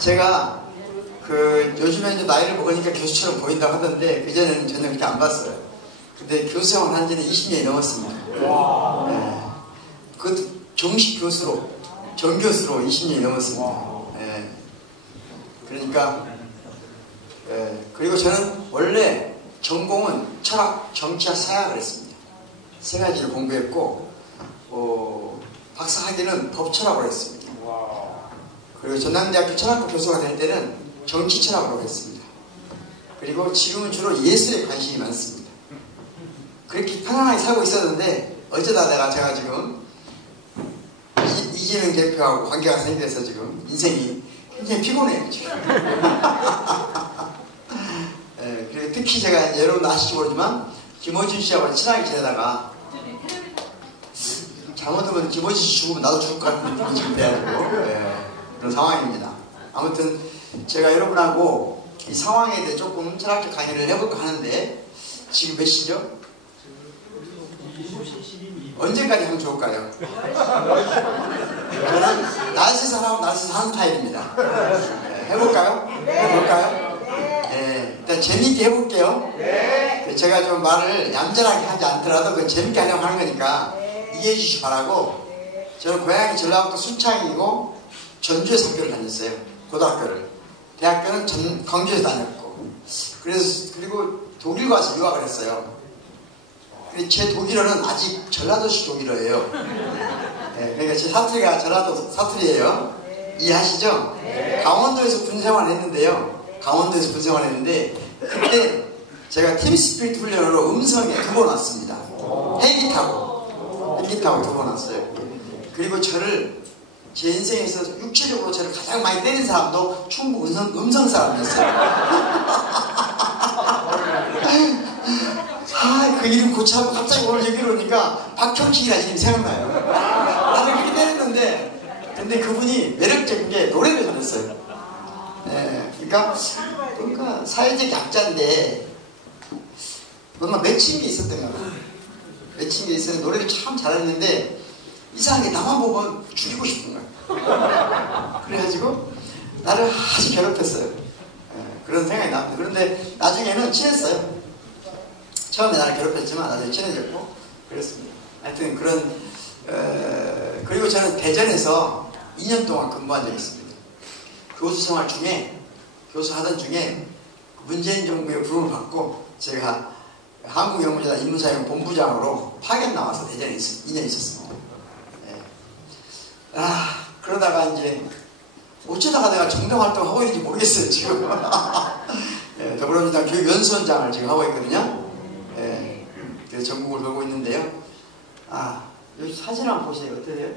제가 요즘에 이제 나이를 먹으니까 교수처럼 보인다고 하던데 그전에는 전혀 그렇게 안 봤어요. 근데 교수 생활 한 지는 20년이 넘었습니다. 네. 그것도 정식 교수로, 정교수로 20년이 넘었습니다. 네. 그러니까 그리고 저는 원래 전공은 철학, 정치학, 서양을 했습니다. 세 가지를 공부했고 박사 학위는 법철학으로 했습니다. 그리고 전남대학교 철학과 교수가 될 때는 정치철학으로 했습니다. 그리고 지금은 주로 예술에 관심이 많습니다. 그렇게 편안하게 살고 있었는데 어쩌다 제가 지금 이재명 대표하고 관계가 생겨서 지금 인생이 굉장히 피곤해요 지금. 그리고 특히 제가 여러분 아실지 모르지만 김어준 씨하고 친하게 지내다가 잘못하면 김어준 씨 죽으면 나도 죽을 것 같은 느낌이 지금 돼야 되고 그런 상황입니다. 아무튼 제가 여러분하고 이 상황에 대해 조금 철학적 강의를 해볼까 하는데 지금 몇 시죠? 언제까지 하면 좋을까요? 저는 낮에서 하고 낮에서 하는 타입입니다. 해볼까요? 해볼까요? 네, 일단 재미있게 해볼게요. 제가 좀 말을 얌전하게 하지 않더라도 재밌게 하려고 하는 거니까 이해해 주시기 바라고. 저는 고향이 전라북도 순창이고 전주에서 학교를 다녔어요. 고등학교를. 대학교는 광주에서 다녔고. 그리고 독일 가서 유학을 했어요. 제 독일어는 아직 전라도식 독일어예요. 그러니까 제 사투리가 전라도 사투리예요. 이해하시죠? 강원도에서 군생활을 했는데요. 강원도에서 군생활을 했는데 그때 제가 팀스피릿 훈련으로 음성에 2번 왔습니다. 헬기 타고 2번 왔어요. 그리고 제 인생에서 육체적으로 저를 가장 많이 때린 사람도 충북 음성 사람이었어요. 그 이름 고쳐하고 갑자기 오늘 얘기를 오니까 박형식이라는 이름이 생각나요. 나를 그렇게 때렸는데 근데 그분이 매력적인 게 노래를 잘했어요. 그러니까 사회적 약자인데 뭔가 맺힌 게 있었던 것 같아요. 맺힌 게 있었는데 노래를 참 잘했는데 이상하게 나만 보면 죽이고 싶은 거예요. 그래가지고 나를 아주 괴롭혔어요. 그런 생각이 납니다. 그런데 나중에는 친했어요. 처음에 나를 괴롭혔지만 나중에 친해졌고 그랬습니다. 하여튼 그리고 저는 대전에서 2년 동안 근무한 적이 있습니다. 교수 생활 중에 교수하던 중에 문재인 정부의 부름을 받고 제가 한국영문재단 인문사용 본부장으로 파견 나와서 대전에 2년 있었습니다. 그러다가 이제 어쩌다가 내가 정당활동 하고 있는지 모르겠어요 지금. 더불어민주당 교육연수원장을 지금 하고 있거든요. 그래서 전국을 돌고 있는데요. 여기 사진 한번 보세요. 어떠세요?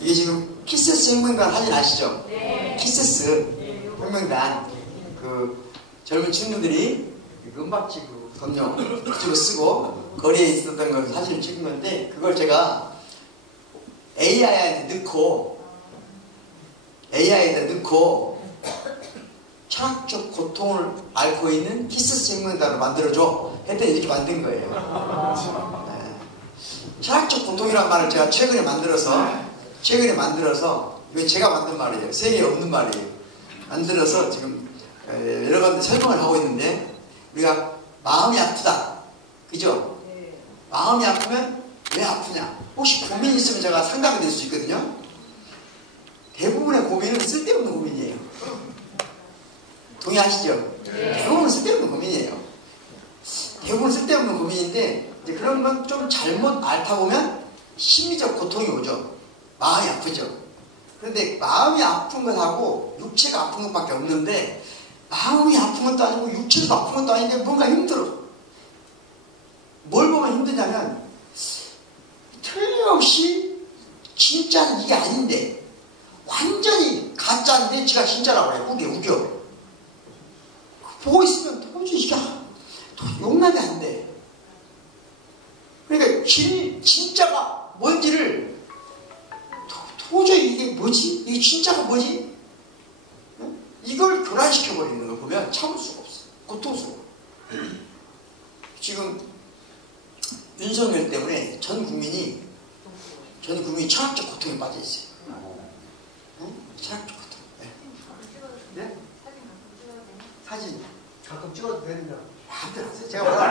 이게 지금 키세스 혁명단 사진 아시죠? 네. 키세스 혁명단 젊은 친구들이 은박지 검정 그쪽으로 쓰고 거리에 있었던 걸 사진을 찍은 건데 그걸 제가 AI에다 넣고 철학적 고통을 앓고 있는 키세스 혁명단을 만들어줘 했더니 이렇게 만든 거예요. 철학적 고통이라는 말을 제가 최근에 만들어서 이건 제가 만든 말이에요. 세계에 없는 말이에요. 만들어서 지금 여러 가지 설명을 하고 있는데 우리가 마음이 아프다. 그죠? 마음이 아프면 왜 아프냐? 혹시 고민이 있으면 제가 상담이 될 수 있거든요. 대부분의 고민은 쓸데없는 고민이에요. 동의하시죠? 대부분은 쓸데없는 고민이에요. 대부분 쓸데없는 고민인데 이제 그런 건 좀 잘못 앓다 보면 심리적 고통이 오죠. 마음이 아프죠. 그런데 마음이 아픈 것하고 육체가 아픈 것밖에 없는데 마음이 아픈 것도 아니고 육체도 아픈 것도 아닌데 뭔가 힘들어. 뭘 보면 힘드냐면 틀림없이 진짜는 이게 아닌데 완전히 가짜인데 지가 진짜라고 해요. 우겨. 보고 있으면 도저히 이게 용납이 안 돼. 그러니까 진짜가 뭔지를 도저히 이게 뭐지? 이게 진짜가 뭐지? 이걸 교란시켜버리는 걸 보면 참을 수가 없어. 고통스러워. 지금 윤석열 때문에 전 국민이 철학적 고통에 빠져 있어요. 찍어도 된다. 아무데나 하세요. 제가 뭐라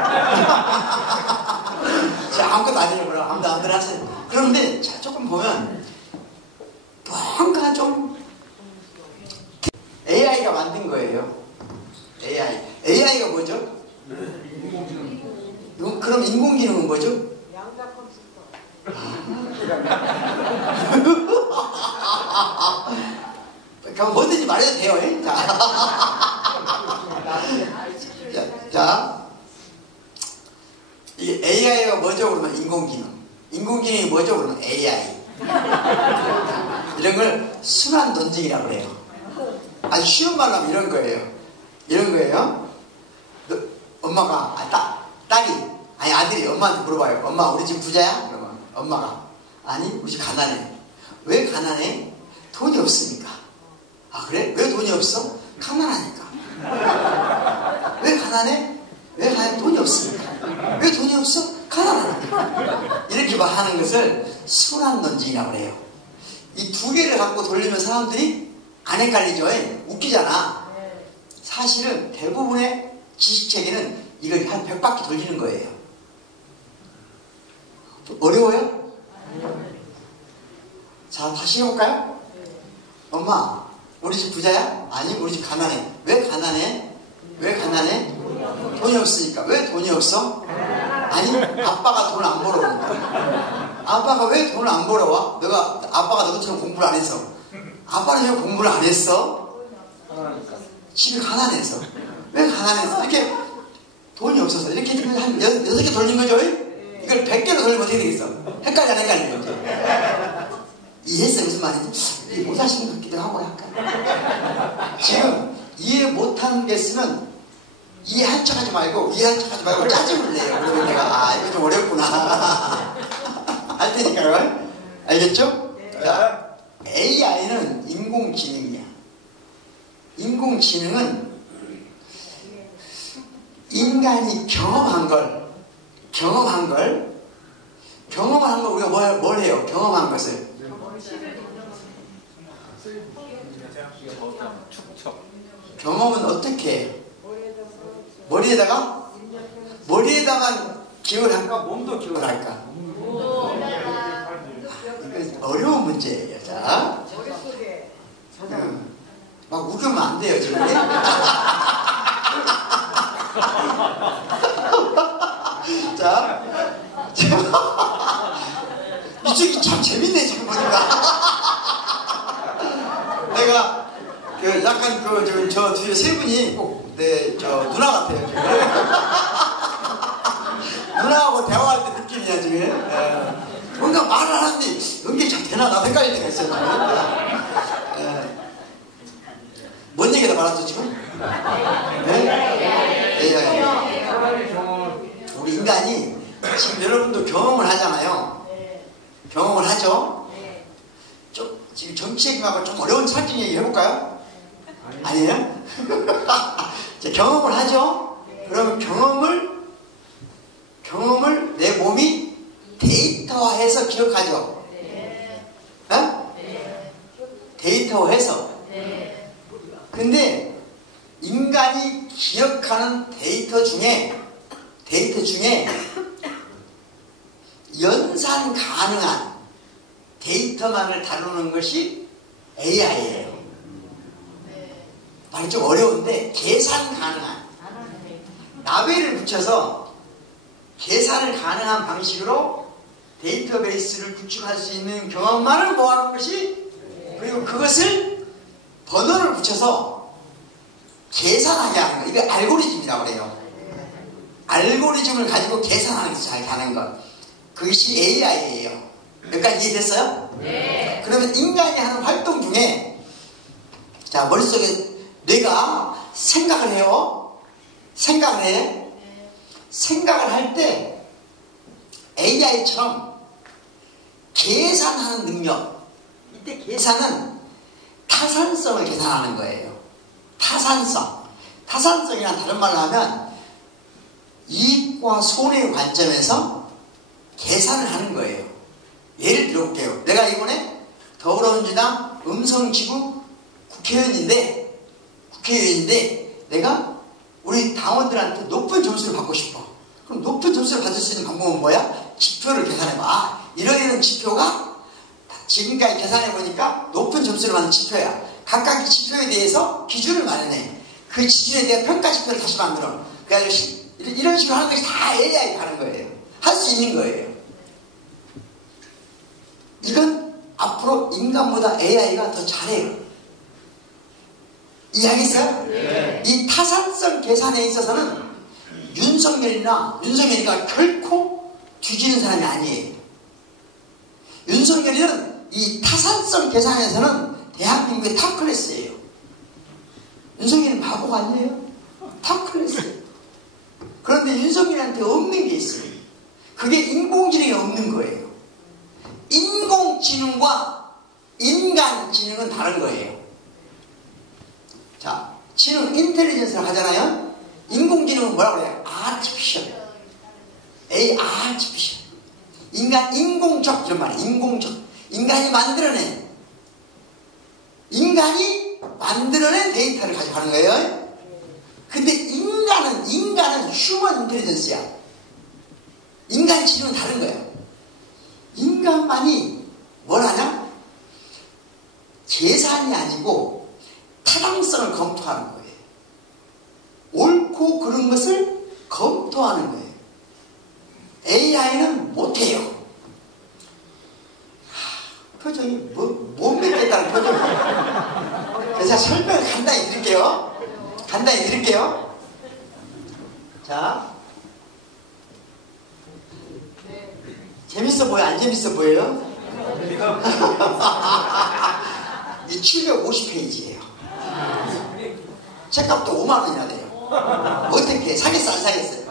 제가 아무것도 안 해요. 뭐라 아무데나 하세요. 그런데 자, 조금 보면 뭔가 좀 AI가 만든 거예요. AI가 뭐죠? 그럼 인공지능은 뭐죠? 양자 컴퓨터. 그럼 뭐든지 말해도 돼요. 자, 이게 AI가 뭐죠? 그러면 인공지능. 인공지능이 뭐죠? 그러면 AI. 이런 걸 순환 논증이라고 그래요. 아주 쉬운 말로 하면 이런 거예요. 이런 거예요. 엄마가, 딸이, 아니 아들이 엄마한테 물어봐요. 엄마, 우리 집 부자야? 그러면 엄마가, 아니, 우리 집 가난해. 왜 가난해? 돈이 없으니까. 아, 그래? 왜 돈이 없어? 가난하니까. 왜 가난해? 왜 가난해? 돈이 없으니까. 왜 돈이 없어? 가난하니까. 이렇게 하는 것을 순환 논증이라고 해요. 이 두 개를 갖고 돌리면 사람들이 안 헷갈리죠? 웃기잖아. 사실은 대부분의 지식체계는 이걸 한 100바퀴 돌리는 거예요. 어려워요? 자, 다시 해볼까요? 엄마, 우리 집 부자야? 아니, 우리 집 가난해. 왜 가난해? 왜 가난해? 돈이 없으니까. 왜 돈이 없어? 아니, 아빠가 돈을 안 벌어오니까. 아빠가 왜 돈을 안 벌어와? 아빠가 너처럼 공부를 안 했어. 아빠는 왜 공부를 안 했어? 집이 가난해서. 왜 가난해서? 이렇게 돈이 없어서. 이렇게 한 6개 돌린 거죠? 이걸 100개로 돌리면 어떻게 되겠어? 헷갈려, 안 헷갈려, 이제. 이해했어요? 무슨 말인지? 못 하시는 것 같기도 하고, 약간. 지금 이해 못하는 게 쓰면 이해한 척 하지 말고, 짜증을 내요. 그러면 내가, 이거 좀 어렵구나. 할 테니까요. 알겠죠? 자, AI는 인공지능이야. 인공지능은 인간이 경험한 걸 우리가 뭘 해요? 경험한 것을. 경험은 어떻게 해? 머리에다가 기억을 할까? 몸도 기억을 할까? 이거 어려운 문제예요. 자, 막 웃으면 안 돼요, 지금. 자, 이쪽이 참 재밌네, 지금 보니까. 내가, 약간 저 뒤에 세 분이 꼭, 누나 같아요, 지금. 누나하고 대화할 때 느낌이야, 지금. 뭔가 말을 하는데, 연기 잘 되나? 나 헷갈릴 때가 있어요. 뭔 얘기다 말았죠, 지금? 우리 인간이 지금 여러분도 경험을 하잖아요. 경험을 하죠? 지금 정치얘기하고 좀 어려운 철진 얘기 해볼까요? 아니에요? 경험을 하죠? 그러면 경험을 내 몸이 데이터화해서 기억하죠? 데이터화해서. 근데 인간이 기억하는 데이터 중에 연산 가능한 데이터만을 다루는 것이 AI예요. 말이 좀 어려운데 계산 가능한, 라벨을 붙여서 계산을 가능한 방식으로 데이터베이스를 구축할 수 있는 경험만을 모아놓은 것이, 그리고 그것을 번호를 붙여서 계산하게 하는 거. 이거 알고리즘이라고 그래요. 알고리즘을 가지고 계산하는 게 잘 가는 것. 그것이 AI예요. 여기까지 이해됐어요? 네. 그러면 인간이 하는 활동 중에, 자, 머릿속에 뇌가 생각을 해요. 생각을 해. 생각을 할 때 AI처럼 계산하는 능력, 이때 계산은 타산성을 계산하는 거예요. 타산성이란 다른 말로 하면 이익과 손해의 관점에서 계산을 하는 거예요. 예를 들어볼게요. 내가 이번에 더불어민주당 음성지구 국회의원인데 내가 우리 당원들한테 높은 점수를 받고 싶어. 그럼 높은 점수를 받을 수 있는 방법은 뭐야? 지표를 계산해봐. 이런 지표가 지금까지 계산해보니까 높은 점수를 받는 지표야. 각각 지표에 대해서 기준을 마련해. 그 기준에 대한 평가 지표를 다시 만들어. 그래가지고 이런 식으로 하는 것이 다 AI가 하는 거예요. 할 수 있는 거예요. 이건 앞으로 인간보다 AI가 더 잘해요. 이해하겠어요? 네. 이 타산성 계산에 있어서는 윤석열이가 결코 뒤지는 사람이 아니에요. 윤석열이는 이 타산성 계산에서는 대한민국의 탑 클래스예요. 윤석열은 바보가 아니에요. 탑 클래스예요. 그런데 윤석열한테 없는 게 있어요. 그게 인공지능이 없는 거예요. 인공지능과 인간지능은 다른 거예요. 자, 지능, 인텔리전스를 하잖아요. 인공지능은 뭐라고 그래요? artificial. artificial. 인공적, 이런 말이에요. 인공적. 인간이 만들어낸 데이터를 가지고 하는 거예요. 근데 인간은 휴먼 인텔리전스야. 인간 지능은 다른 거예요. 인간만이 뭘 하냐? 계산이 아니고 타당성을 검토하는 거예요. 옳고 그른 것을 검토하는 거예요. AI는 못해요. 표정이 못 믿겠다는 표정이에요. 그래서 설명을 간단히 드릴게요. 자, 재밌어 보여? 안 재밌어 보여요? 이 750페이지예요. 책값도 5만원이나 돼요. 어떻게 사겠어 안 사겠어요?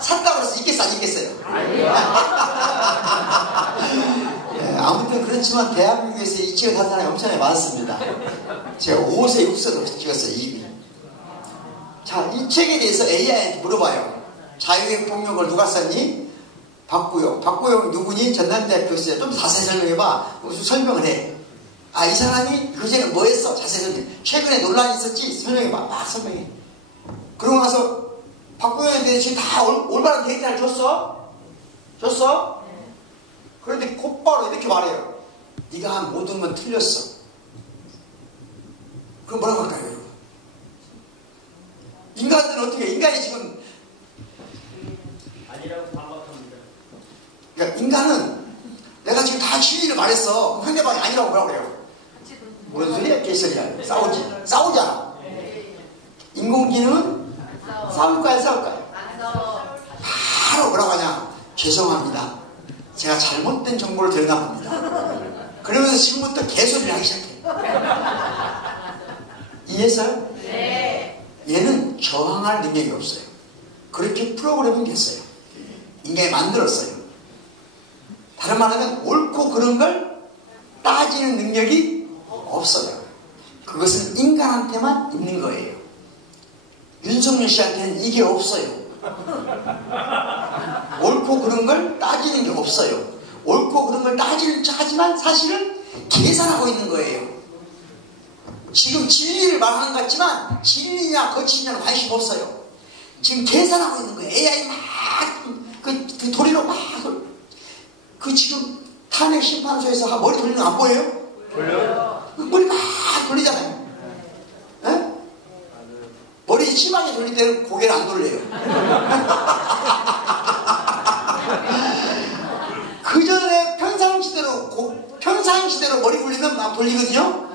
샀다고 해서 있겠어 안 있겠어요? 네, 아무튼 그렇지만 대한민국에서 이 책을 산 사람이 엄청나게 많습니다. 제가 5세 6세도 찍었어요. 이미. 자, 이 책에 대해서 AI한테 물어봐요. 자유의 폭력을 누가 썼니? 박구영 누구니? 전남대 교수야. 좀 자세히 설명해봐. 무슨 설명을 해. 아, 이 사람이 그전에 뭐 했어? 자세히 설명해. 최근에 논란이 있었지? 설명해봐. 막 설명해. 그러고 나서 박구영에 대해서 다 올바른 데이터를 줬어? 그런데 곧바로 이렇게 말해요. 네가 한 모든 건 틀렸어. 그럼 뭐라고 할까요, 여러분? 인간들은 어떻게 해? 인간이 지금 아니라고 반박합니다. 그러니까 인간은 내가 지금 다 진리를 말했어. 상대방이 아니라고 뭐라고 그래요? 무슨 소리야? 개소리야. 싸우잖아. 인공지능은 싸울까요? 바로 뭐라고 하냐? 죄송합니다. 제가 잘못된 정보를 드렸나 봅니다. 그러면서 지금부터 개소리를 하기 시작해. 이해했어요? 네. 얘는 저항할 능력이 없어요. 그렇게 프로그래밍 됐어요. 인간이 만들었어요. 다른 말하면 옳고 그른 걸 따지는 능력이 없어요. 그것은 인간한테만 있는 거예요. 윤석열 씨한테는 이게 없어요. 옳고 그른 걸 따지는 게 없어요. 옳고 그른 걸 따지는 척 하지만 사실은 계산하고 있는 거예요. 지금 진리를 말하는 것 같지만 진리냐 거짓이냐는 관심 없어요. 지금 계산하고 있는 거예요. AI 막 그 도리로 막 지금 탄핵 심판소에서 머리 돌리는 거 안 보여요? 돌려요? 머리 막 돌리잖아요. 에? 머리 심하게 돌릴 때는 고개를 안 돌려요. 그 전에 평상시대로 머리 굴리면 막 돌리거든요.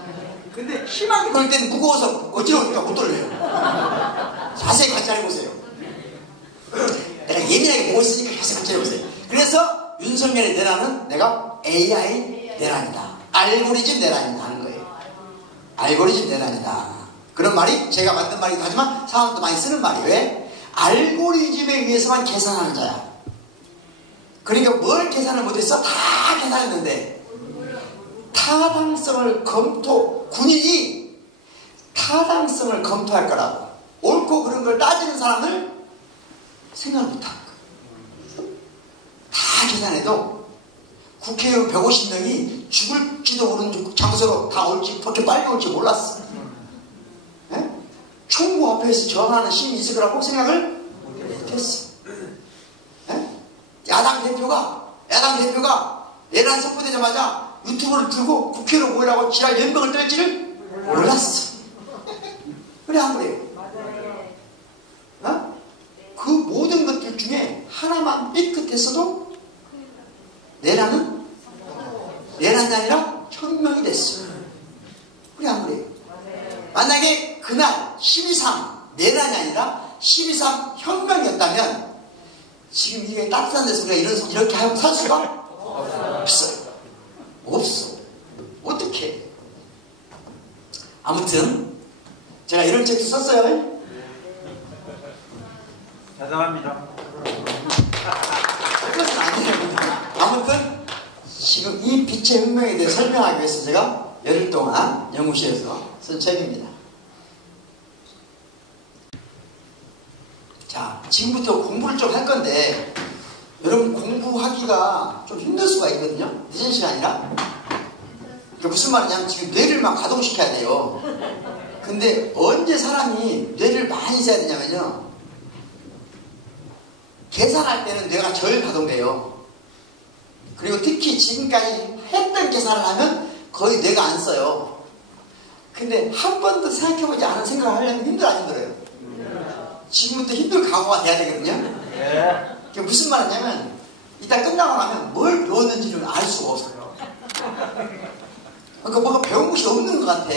근데 심하게 돌릴 때는 무거워서 어지러우니까 못 돌려요. 자세히 관찰해보세요. 내가 예민하게 보고 있으니까 자세히 관찰해보세요. 그래서 윤석열의 내란은 내가 AI 내란이다. 알고리즘 내란이다 하는 거예요. 알고리즘 내란이다. 그런 말이 제가 만든 말이기도 하지만 사람도 많이 쓰는 말이에요. 왜? 알고리즘에 의해서만 계산하는 자야. 그러니까 뭘 계산을 못했어? 다 계산했는데 타당성을 군인이 타당성을 검토할 거라고 옳고 그른 걸 따지는 사람을 생각을 못하는 거야. 다 계산해도 국회의원 150명이 죽을지도 모르는 장소로 다 올지 그렇게 빨리 올지 몰랐어. 네? 총무 앞에서 저항하는 힘이 있을 거라고 생각을 못했어. 야당 대표가 내란 선포되자마자 유튜브를 들고 국회로 모이라고 지랄 연병을 떨지를 몰랐어. 그래 안 그래요? 그 모든 것들 중에 하나만 삐끗했어도 내란이 아니라 혁명이 됐어. 그래 안 그래요? 만약에 그날 12.3 내란이 아니라 12.3 혁명이었다면 지금 이게 따뜻한 데서 우리가 이렇게 하고 살 수가 없어. 어떻게? 아무튼 제가 이런 책도 썼어요. 대단합니다. 그것은 아니에요. 아무튼 지금 이 빛의 혁명에 대해 설명하기 위해서 제가 열흘 동안 연구실에서 쓴 책입니다. 자, 지금부터 공부를 좀 할 건데 여러분 공부하기가 좀 힘들 수가 있거든요. 늦은 시간이라. 그러니까 무슨 말이냐면 지금 뇌를 막 가동시켜야 돼요. 근데 언제 사람이 뇌를 많이 써야 되냐면요, 계산할 때는 뇌가 절 가동돼요. 그리고 특히 지금까지 했던 계산을 하면 거의 뇌가 안 써요. 근데 한 번도 생각해보지 않은 생각을 하려면 힘들어 안 힘들어요? 지금부터 힘들 각오가 돼야 되거든요. 그게 무슨 말이냐면 이따 끝나고 나면 뭘 배웠는지를 알 수가 없어요. 그러니까 뭔가 배운 것이 없는 것 같아.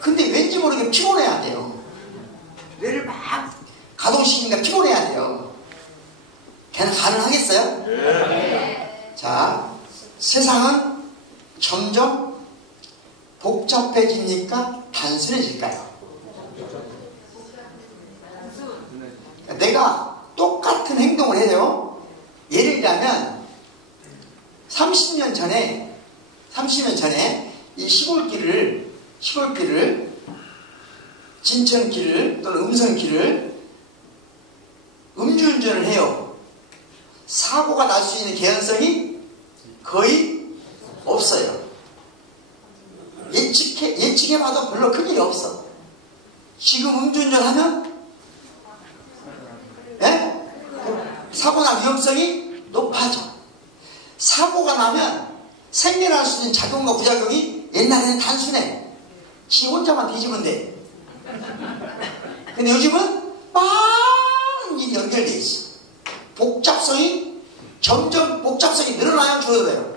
근데 왠지 모르게 피곤해야 돼요. 뇌를 막 가동시키니까 피곤해야 돼요. 가능하겠어요? 네. 자, 세상은 점점 복잡해지니까 단순해질까요? 내가 똑같은 행동을 해요. 예를 들면 30년 전에 이 시골길을 진천길을 또는 음성길을 음주운전을 해요. 사고가 날 수 있는 개연성이 거의 없어요. 예측해봐도 별로 큰 일이 없어. 지금 음주운전 하면 사고 날 위험성이 높아져. 사고가 나면 생겨날 수 있는 작용과 부작용이 옛날에는 단순해. 지 혼자만 뒤지면 돼. 근데 요즘은 많은 일이 연결돼 있어. 점점 복잡성이 늘어나요, 줄어들어요?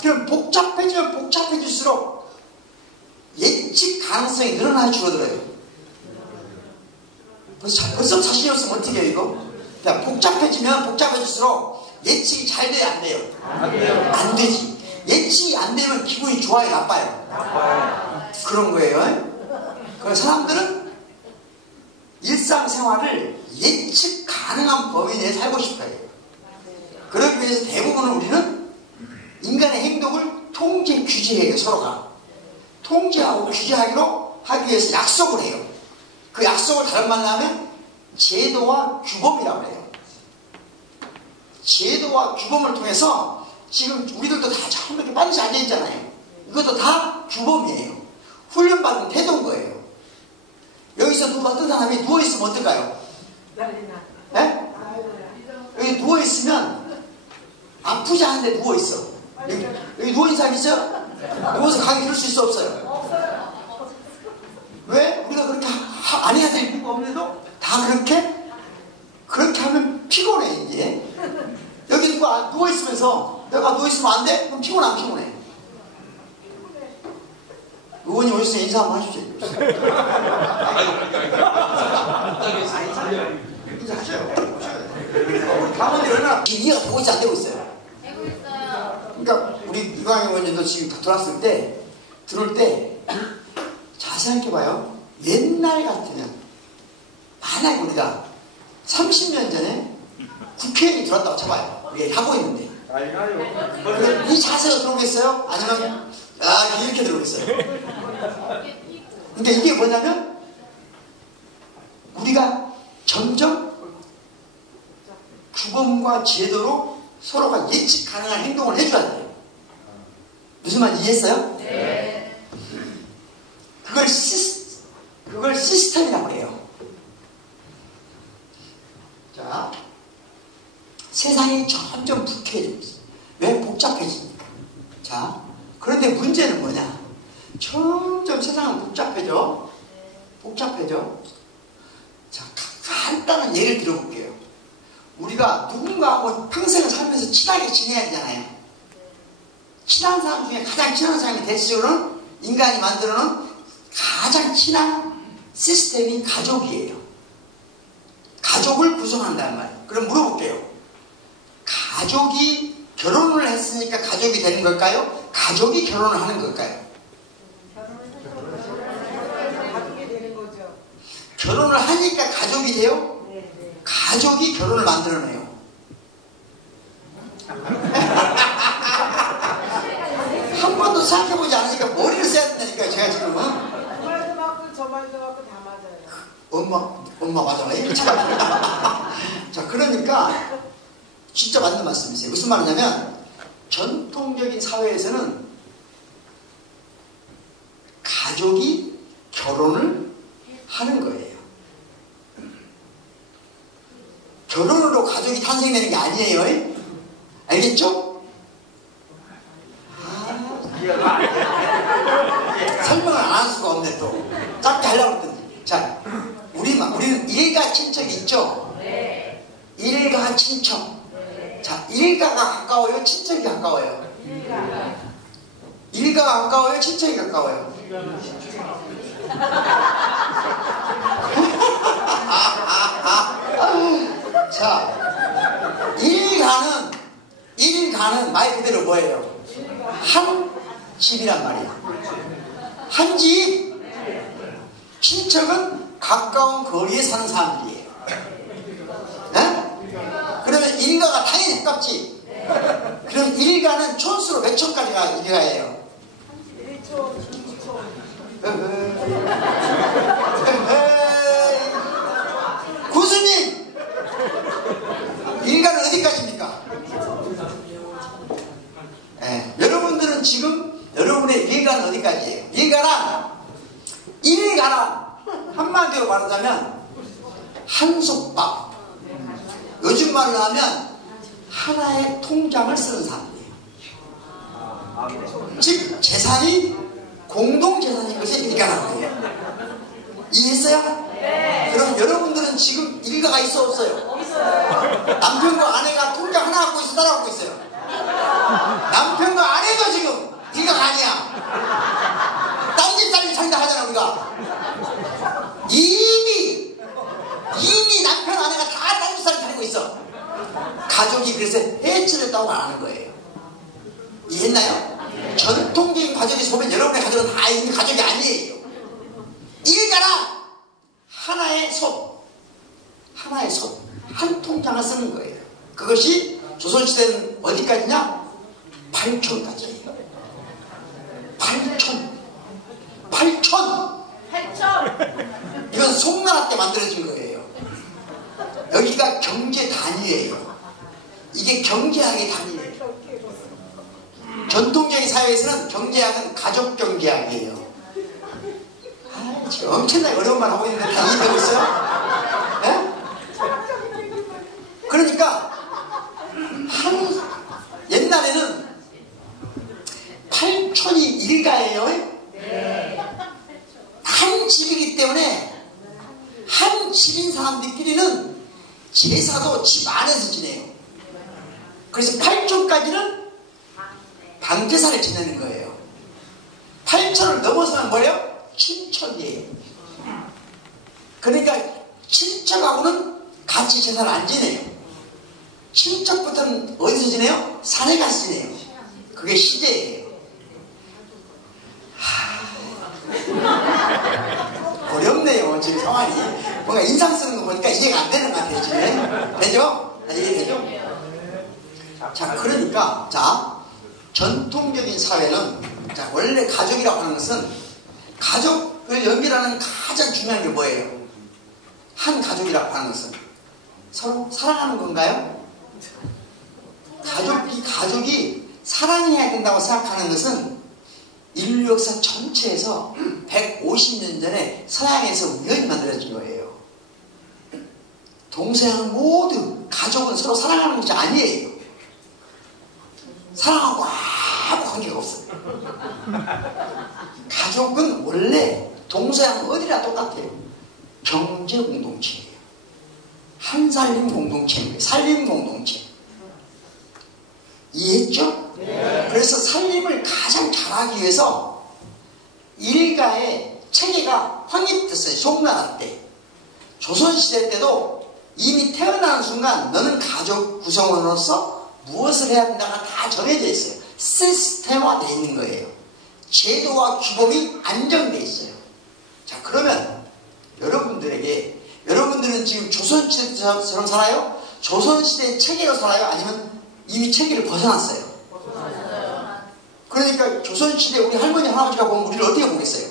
그럼 복잡해지면 복잡해질수록 예측 가능성이 늘어나요, 줄어들어요? 벌써 자신이 없으면 어떻게 해요, 이거? 그러니까 복잡해지면 복잡해질수록 예측이 잘 돼요, 안 돼요? 안 되지. 예측이 안 되면 기분이 좋아요, 나빠요? 그런 거예요. 그래서 사람들은 일상생활을 예측 가능한 범위 내에 살고 싶어요. 그러기 위해서 대부분은 우리는 인간의 행동을 통제, 규제해요. 서로가 통제하고 규제하기로 하기 위해서 약속을 해요. 그 약속을 다른 말로 하면 제도와 규범이라고 해요. 제도와 규범을 통해서 지금 우리들도 다 처음 이렇게 반드시 앉아있잖아요. 이것도 다 규범이에요. 훈련받은 태도인 거예요. 여기서 누가 어떤 사람이 누워있으면 어떨까요? 네? 여기 누워있으면 아프지 않은데 누워있어. 여기 누워있는 사람 있어요? 누워서 강의 들을 수 있어, 없어요? 왜? 우리가 그렇게 안 해야 될 이유가 없는데도 다 그렇게 하면 피곤해. 이제 여기 누가 누워있으면서 내가 누워있으면 안 돼? 그럼 피곤해, 안 피곤해? 의원님 오셨으면 인사 한번 하십시오. 인사하셔요. 우리 강원이 얼마나 이해가 되고 있지 안 되고 있어요? 되고 있어요. 그러니까 우리 이광희 의원님도 지금 들어왔을 때 들어올 때 자세히 생각해봐요. 옛날 같으면 만약에 우리가 30년 전에 국회의원이 들어왔다고 쳐봐요. 우리가 하고 있는데 이 자세가 들어오겠어요? 아니면 이렇게 들어오겠어요? 그러니까 이게 뭐냐면 우리가 점점 규범과 제도로 서로가 예측 가능한 행동을 해줘야 돼요. 무슨 말인지 이해했어요? 네. 그걸 시스템 문제는 뭐냐? 점점 세상은 복잡해져. 복잡해져. 자, 간단한 예를 들어볼게요. 우리가 누군가하고 평생을 살면서 친하게 지내야 되잖아요. 친한 사람 중에 가장 친한 사람이 대체적으로는 인간이 만들어놓은 가장 친한 시스템이 가족이에요. 가족을 구성한단 말이에요. 그럼 물어볼게요. 가족이 결혼을 했으니까 가족이 되는 걸까요? 가족이 결혼을 하는 걸까요? 결혼을 하니까 가족이 돼요? 가족이 결혼을 만들어내요. 한 번도 생각해보지 않으니까 머리를 써야 된다니까요. 제가 지금은 그 말도 맞고 저 말도 맞고 다 맞아요. 엄마 맞아요. 자, 그러니까 진짜 맞는 말씀이세요. 무슨 말이냐면 전통적인 사회에서는 가족이 결혼을 하는 거예요. 결혼으로 가족이 탄생되는 게 아니에요. 알겠죠? 설명을 안 할 수가 없네. 또 짧게 하려고 했더니. 자, 우리는 일가 친척이 있죠? 네. 일가 친척. 네. 자, 일가가 가까워요? 친척이 가까워요? 일가가 가까워요? 친척이 가까워요? 자, 일가는 말 그대로 뭐예요? 한 집이란 말이야. 한 집. 친척은 가까운 거리에 사는 사람들이에요. 네? 그러면 일가가 당연히 가깝지. 그럼 일가는 촌수로 몇 촌까지가 일가예요? 1촌, 2촌. 구수님, 일가는 어디까지입니까? 네. 여러분들은 지금 여러분의 일가는 어디까지예요? 일가란 한마디로 말하자면 한솥밥. 요즘 말로 하면 하나의 통장을 쓰는 사람이에요. 즉 재산이 공동재산인 것이 일가라는 거예요. 이해했어요? 네. 그럼 여러분들은 지금 일가가 있어 없어요? 없어요. 남편과 아내가 통장 하나 갖고 있어, 따라 갖고 있어요? 남편과 아내도 지금 일가가 아니야. 딴 집 살림 살다 하잖아. 우리가 이미 남편 아내가 다 딴 집 살림 살고 있어. 가족이 그래서 해체됐다고 말하는 거예요. 이해했나요? 전통적인 가족에서 보면 여러분의 가족은 다 있는 가족이 아니에요. 일가라 하나의 솥, 한 통장을 쓰는 거예요. 그것이 조선시대는 어디까지냐? 8촌까지예요. 8촌. 이건 송나라 때 만들어진 거예요. 여기가 경제 단위예요. 이게 경제학의 단위예요. 전통적인 사회에서는 경제학은 가족 경제학이에요. 지금 엄청나게 어려운 말 하고 있는데 다 이해되고 있어요? 네? 그러니까 옛날에는 8촌이 일가예요. 네. 한 집이기 때문에 한 집인 사람들끼리는 제사도 집 안에서 지내요. 그래서 8촌까지는 방제사를 지내는 거예요. 8촌을 넘어서면 뭐예요? 친척이에요. 그러니까 친척하고는 같이 제사를 안 지내요. 친척부터는 어디서 지내요? 산에 가서 지내요. 그게 시제예요. 어렵네요. 지금 상황이 뭔가 인상 쓰는 거 보니까 이해가 안 되는 것 같아요. 지금 되죠? 이해되죠? 자, 그러니까 전통적인 사회는 원래 가족이라고 하는 것은 가족을 연결하는 가장 중요한 게 뭐예요? 한 가족이라고 하는 것은 서로 사랑하는 건가요? 가족이 사랑해야 된다고 생각하는 것은 인류 역사 전체에서 150년 전에 서양에서 우연히 만들어진 거예요. 동서양 모두 가족은 서로 사랑하는 것이 아니에요. 사랑하고 아무 관계가 없어요. 가족은 원래 동서양 어디나 똑같아요. 경제 공동체예요. 한살림 공동체입니다. 살림 공동체. 이해했죠? 네. 그래서 살림을 가장 잘하기 위해서 일가의 체계가 확립됐어요. 송나라 때. 조선시대 때도 이미 태어나는 순간 너는 가족 구성원으로서 무엇을 해야 된다가 다 정해져 있어요. 시스템화되어 있는 거예요. 제도와 규범이 안정되어 있어요. 자, 그러면 여러분들은 지금 조선시대처럼 살아요? 조선시대의 체계로 살아요? 아니면 이미 체계를 벗어났어요? 그러니까 조선시대 우리 할머니 할아버지가 보면 우리를 어떻게 보겠어요?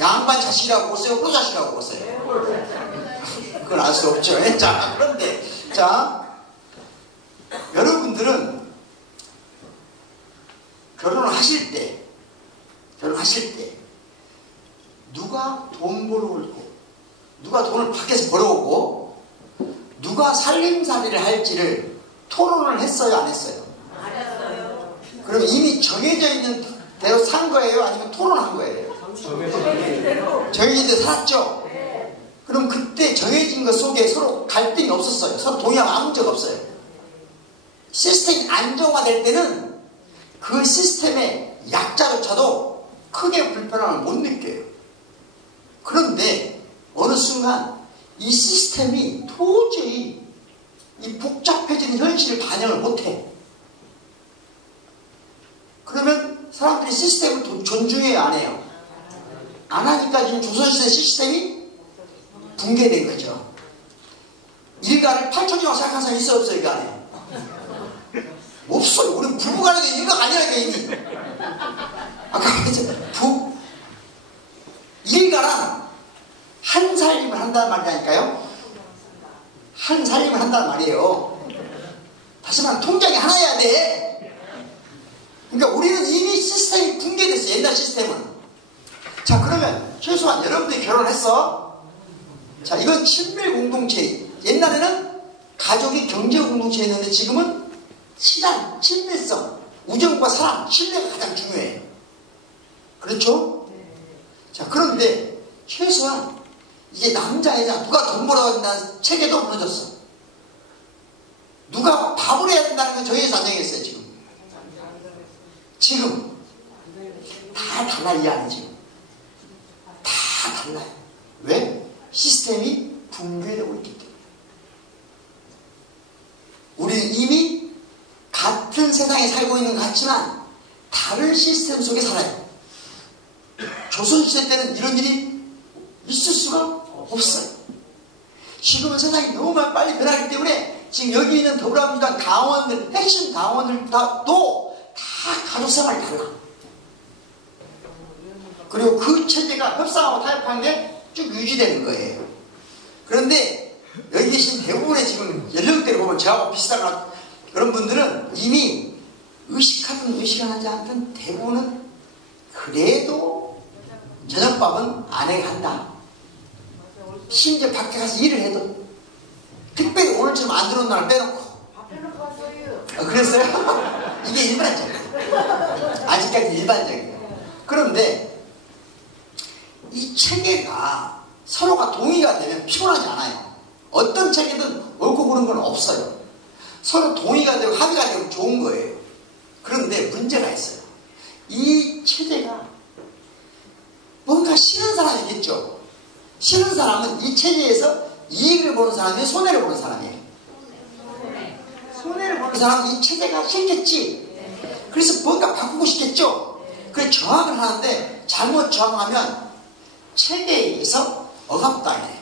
양반 자식이라고 보세요? 프로 자식이라고 보세요? 그건 알 수 없죠. 자, 그런데 여러분들은 결혼을 하실 때 누가 돈 벌어오고 누가 돈을 밖에서 벌어오고 누가 살림살이를 할지를 토론을 했어요? 안 했어요? 안 했어요. 그럼 이미 정해져 있는 대로 산 거예요? 아니면 토론한 거예요? 정해진 대로 살았죠? 네. 그럼 그때 정해진 것 속에 서로 갈등이 없었어요. 서로 동의하면 아무 문제가 없어요. 시스템이 안정화될 때는 그 시스템의 약자조차도 크게 불편함을 못 느껴요. 그런데 어느 순간 이 시스템이 도저히 이 복잡해진 현실을 반영을 못해. 그러면 사람들이 시스템을 존중해야 안 해요? 안 하니까 지금 조선시대 시스템이 붕괴된 거죠. 일가를 8천이라고 생각하는 사람이 있어 없어요? 이거 안에? 없어요. 우리 부부간에도 일가가 아니라니까 이미. 아까 말했죠. 일가란 한 살림을 한다는 말이라니까요. 한 살림을 한다는 말이에요. 다시 말하면 통장이 하나여야 돼. 그러니까 우리는 이미 시스템이 붕괴됐어요. 옛날 시스템은. 자, 그러면 최소한 여러분들이 결혼했어. 자, 이건 친밀 공동체. 옛날에는 가족이 경제 공동체였는데 지금은 친한, 친밀성, 우정과 사랑, 신뢰가 가장 중요해요. 그렇죠? 자, 그런데 최소한 이게 남자, 여자, 누가 돈 벌어야 된다는 체계도 무너졌어. 누가 밥을 해야 된다는 건 정해서 안 정했어요, 지금. 지금. 다 달라, 이 안에 지금. 다 달라요. 왜? 시스템이 붕괴되고 있기 때문에. 우리는 이미 같은 세상에 살고 있는 것 같지만 다른 시스템 속에 살아요. 조선시대 때는 이런 일이 있을 수가 없어요. 지금은 세상이 너무 빨리 변하기 때문에 지금 여기 있는 더불어민주당 당원들, 핵심 당원들도 다 가족 생활이 달라. 그리고 그 체제가 협상하고 타협한 게 쭉 유지되는 거예요. 그런데 여기 계신 대부분의 지금 연령대를 보면 저하고 비슷한 그런 분들은 이미 의식하든 의식 안 하지 않든 대부분은 그래도 저녁밥은 아내가 한다. 심지어 밖에 가서 일을 해도 특별히 오늘처럼 안 들어온 날 빼놓고. 빼놓고 왔어요. 그랬어요? 이게 일반적이에요. 아직까지 일반적이에요. 그런데 이 체계가 서로가 동의가 되면 피곤하지 않아요. 어떤 체계든 옳고 그른 건 없어요. 서로 동의가 되고 합의가 되면 좋은 거예요. 그런데 문제가 있어요. 이 체제가 뭔가 싫은 사람이 있겠죠. 싫은 사람은 이 체제에서 이익을 보는 사람이 손해를 보는 사람이에요. 손해를 보는 사람은 이 체제가 싫겠지. 그래서 뭔가 바꾸고 싶겠죠. 그래서 저항을 하는데 잘못 저항하면 체계에 의해서 억압당해요.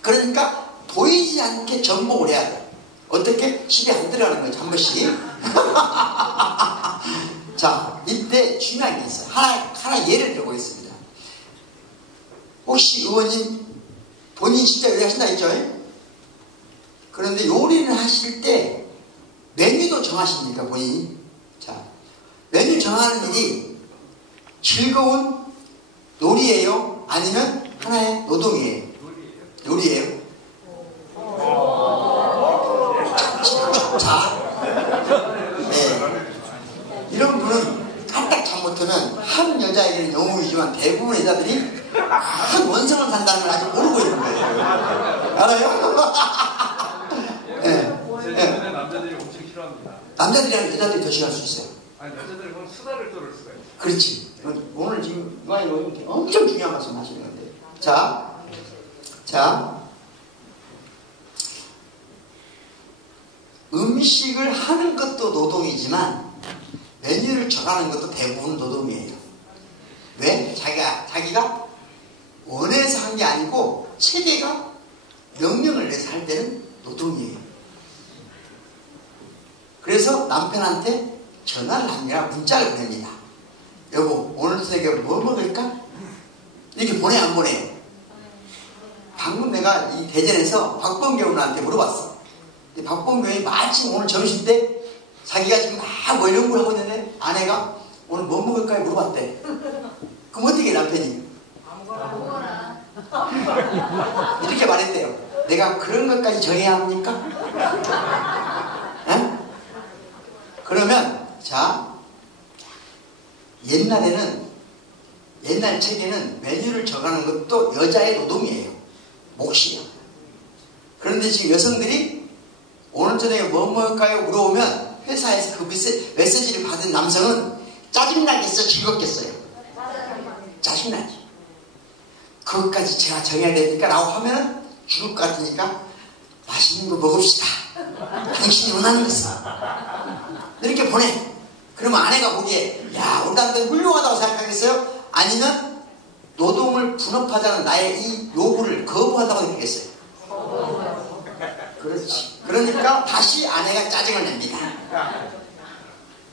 그러니까 보이지 않게 전복을 해야 돼요. 어떻게? 집에 안 들어가는 거죠. 한 번씩. 자, 이때 중요한 게 있어요. 하나 예를 들어보겠습니다. 혹시 의원님 본인 진짜 요리하신다 했죠? 그런데 요리를 하실 때 메뉴도 정하십니까, 본인이? 자, 메뉴 정하는 일이 즐거운 놀이예요? 아니면 하나의 노동이에요? 놀이예요? 자, 네. 이런 분은 그렇다면 한 여자에게는 영웅이지만 대부분의 여자들이 큰 원성을 산다는 걸 아직 모르고 있는 거예요. 알아요? 네. 제 주변에 남자들이 엄청 싫어합니다. 남자들이랑 여자들이 더 싫어할 수 있어요. 아니 여자들은 그럼 수다를 떨을 수가 있어요. 그렇지. 오늘 지금 이관이 엄청 중요한 말씀 하시는 건데. 자. 음식을 하는 것도 노동이지만 메뉴를 정하는 것도 대부분 노동이에요. 왜? 자기가 원해서 한 게 아니고 체계가 명령을 내서 할 때는 노동이에요. 그래서 남편한테 전화를 합니다. 문자를 보냅니다. 여보, 오늘 저녁에 뭐 먹을까? 이렇게 보내 안 보내요? 방금 내가 이 대전에서 박범경한테 물어봤어. 박범경이 마침 오늘 점심 때 자기가 지금 막 뭐 이런 걸 하고 있는데 아내가 오늘 뭐 먹을까 물어봤대. 그럼 어떻게 남편이? 아무거나. 이렇게 말했대요. 내가 그런 것까지 정해야 합니까? 에? 그러면 자, 옛날 책에는 메뉴를 정하는 것도 여자의 노동이에요. 몫이에요. 그런데 지금 여성들이 오늘 저녁에 뭐 먹을까요? 물어보면 회사에서 그 메시지를 받은 남성은 짜증나겠어? 즐겁겠어요? 짜증나지. 그것까지 제가 정해야 되니까 라고 하면은 죽을 것 같으니까 맛있는 거 먹읍시다. 당신이 원하는 것을. 이렇게 보내. 그러면 아내가 보기에 야, 우리 남편 훌륭하다고 생각하겠어요? 아니면 노동을 분업하자는 나의 이 요구를 거부한다고 느끼겠어요? 그렇지. 그러니까 다시 아내가 짜증을 냅니다.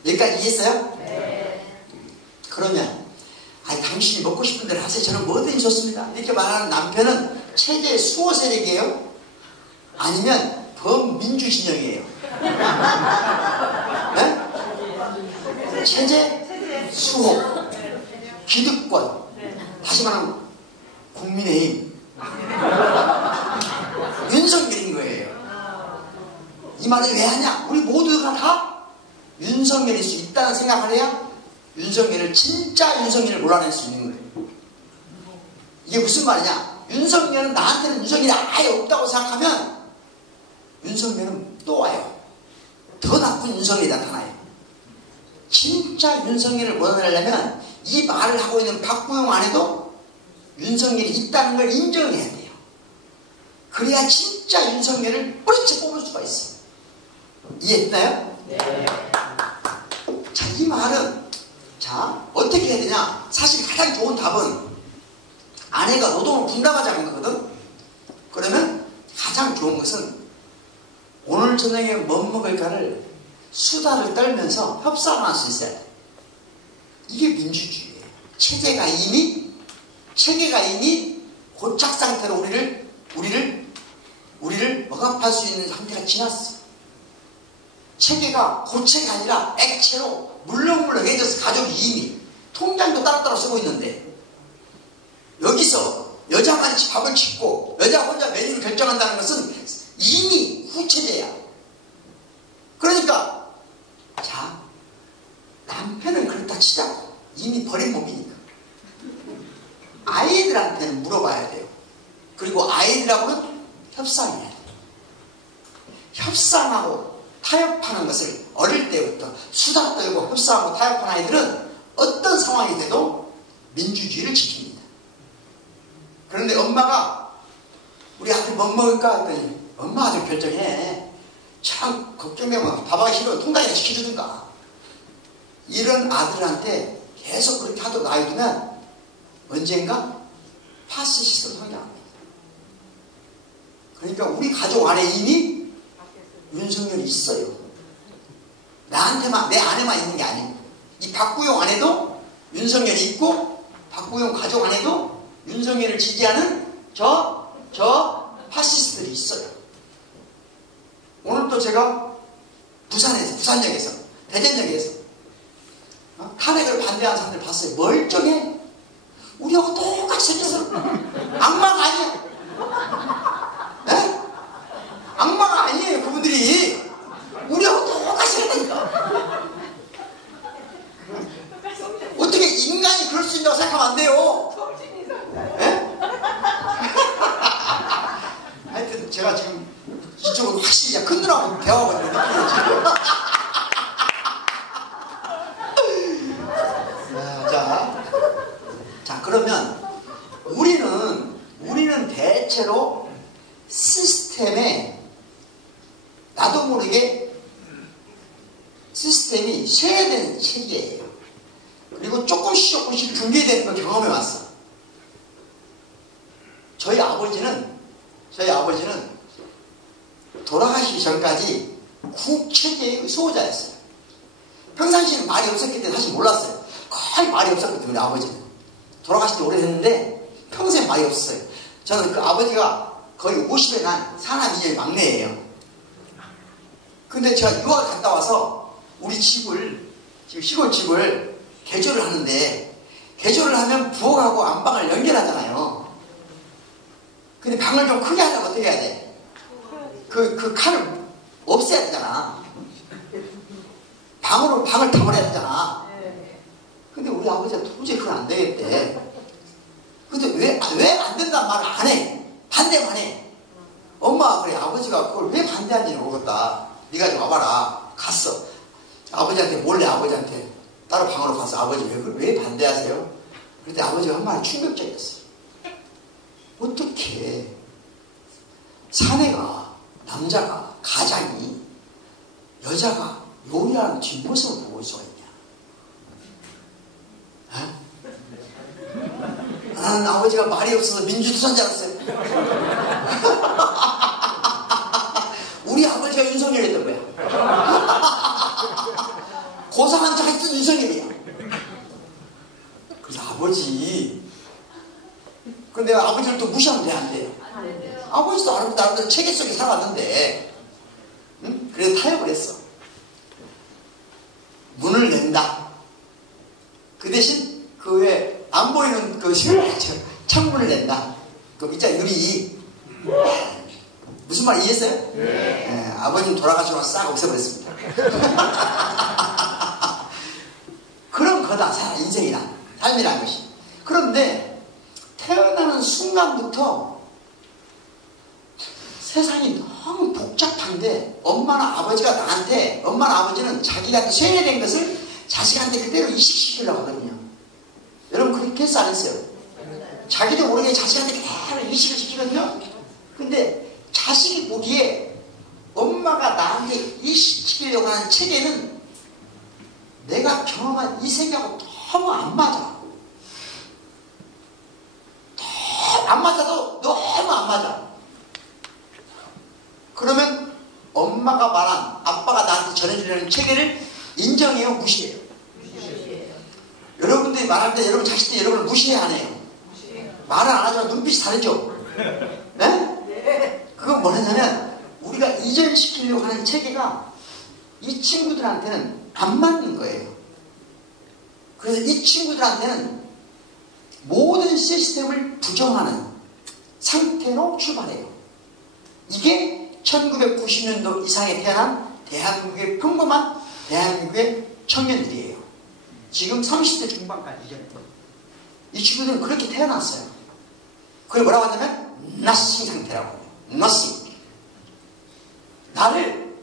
여기까지 이해했어요? 네. 그러면 아니 당신이 먹고 싶은 대로 하세요. 저는 뭐든지 좋습니다. 이렇게 말하는 남편은 체제의 수호 세력이에요? 아니면 범민주 진영이에요? 네? 체제 수호 기득권 다시 말하면 국민의힘 윤석열인 거예요. 이 말을 왜 하냐? 우리 모두가 다 윤석열일 수 있다는 생각을 해야 진짜 윤석열을 몰아낼 수 있는 거예요. 이게 무슨 말이냐? 윤석열은 나한테는 윤석열이 아예 없다고 생각하면 윤석열은 또 와요. 더 나쁜 윤석열이 나타나요. 진짜 윤석열을 몰아내려면 이 말을 하고 있는 박구영 안에도 윤석열이 있다는 걸 인정해야 돼요. 그래야 진짜 윤석열을 뿌리째 뽑을 수가 있어요. 이해했나요? 네. 자, 이 말은 자, 어떻게 해야 되냐? 사실 가장 좋은 답은 아내가 노동을 분담하자는 거거든. 그러면 가장 좋은 것은 오늘 저녁에 뭐 먹을까를 수다를 떨면서 협상할 수 있어야 돼. 이게 민주주의예요. 체계가 이미 고착 상태로 우리를 억압할 수 있는 상태가 지났어. 체계가 고체가 아니라 액체로 물렁물렁해져서 가족이 이미 통장도 따로따로 쓰고 있는데 여기서 여자만 밥을 짓고 여자 혼자 메뉴를 결정한다는 것은 이미 후체제야. 그러니까 자, 남편은 그렇다 치자고 이미 버린 몸이니까 아이들한테는 물어봐야 돼요. 그리고 아이들하고는 협상해야 돼요. 협상하고 타협하는 것을 어릴 때부터 수다 떨고 협상하고 타협하는 아이들은 어떤 상황이 돼도 민주주의를 지킵니다. 그런데 엄마가 우리 아들 뭐 먹을까 했더니 엄마가 좀 결정해. 참 걱정되면 밥하기 싫으면 통닭이나 시켜주든가. 이런 아들한테 계속 그렇게 하도 놔두면 언젠가 파시스트로 성장합니다. 그러니까 우리 가족 안에 이미 윤석열이 있어요. 나한테만, 내 안에만 있는 게 아니고 이 박구용 안에도 윤석열이 있고 박구용 가족 안에도 윤석열을 지지하는 저 파시스트들이 있어요. 오늘 또 제가 부산역에서 대전역에서 탄핵을 반대하는 사람들 봤어요. 멀쩡해. 우리하고 똑같이 생겨서 악마가 아니야. 네? 악마가 아니에요. 그분들이 우리하고 똑같이 생겼다니까. 어떻게 인간이 그럴 수 있다고 생각하면 안 돼요. 예? 하여튼 제가 지금 이쪽은 확실히 큰 누나하고 대화하고 있는 느낌이에요 지금. 자 그러면 우리는 대체로 시스템에 나도 모르게 시스템이 쇠되는 체계예요. 그리고 조금씩 붕괴되는 걸 경험해 왔어. 저희 아버지는 돌아가시기 전까지 국체계의 수호자였어요. 평상시에는 말이 없었기 때문에 사실 몰랐어요. 거의 말이 없었거든요. 우리 아버지는 돌아가신 지 오래됐는데 평생 말이 없었어요. 저는 그 아버지가 거의 50에 난 사남 이녀의 막내예요. 근데 제가 유학을 갔다 와서 우리 집을 지금 시골집을 개조를 하는데, 개조를 하면 부엌하고 안방을 연결하잖아요. 근데 방을 좀 크게 하려면 어떻게 해야 돼? 그 칸을 없애야 되잖아. 방을 타버려야 되잖아. 근데 우리 아버지가 도저히 그건 안 되겠대. 근데 왜 안 된다는 말을 안 해? 반대만 해. 엄마가 그래, 아버지가 그걸 왜 반대하는지 모르겠다. 네가 좀 와봐라. 갔어. 아버지한테 몰래 아버지한테 따로 방으로 가서 아버지 왜 반대하세요? 그런데 아버지가 한 말이 충격적이었어요. 어떻게 사내가, 남자가, 가장이 여자가 요리하는 뒷모습을 보고 있을 수가 있냐? 나는 아버지가 말이 없어서 민주투사인 줄 알았어요. 우리 아버지가 윤석열이었던 거야. 고상한 자가 있던 윤석열이야. 그래서 아버지, 근데 내가 아버지를 또 무시하면 돼, 안 돼요? 아버지도 나름대로 체계 속에 살았는데, 응? 그래서 타협을 했어. 문을 낸다. 그 대신 그 왜 안 보이는 그 창문을 낸다. 그 있잖아, 유리. 무슨 말 이해했어요? 네. 아버님 돌아가시고 싹 없애버렸습니다. 그런 거다, 인생이란, 삶이란 것이. 그런데 태어나는 순간부터 세상이 너무 복잡한데, 엄마나 아버지는 자기가 쇠뇌된 것을 자식한테 그대로 이식시키려고 하거든요. 여러분 그렇게 했어, 안 했어요? 자기도 모르게 자식한테 그대로 이식을 시키거든요. 근데 자식이 보기에 엄마가 나한테 이식시키려고 하는 체계는 내가 경험한 이 세계하고 너무 안 맞아. 안 맞아도 너무 안 맞아. 그러면 엄마가 말한, 아빠가 나한테 전해주려는 체계를 인정해요, 무시해요? 여러분들이 말할 때 여러분 자식들이 여러분을 무시해야 안 해요? 말은 안 하지만 눈빛이 다르죠? 네? 그건 뭐냐면 우리가 이전시키려고 하는 체계가 이 친구들한테는 안 맞는 거예요. 그래서 이 친구들한테는 모든 시스템을 부정하는 상태로 출발해요. 이게 1990년도 이상에 태어난 대한민국의 평범한 대한민국의 청년들이에요. 지금 30대 중반까지. 이 친구들은 그렇게 태어났어요. 그걸 뭐라고 하냐면 nothing 상태라고 해요. nothing. 나를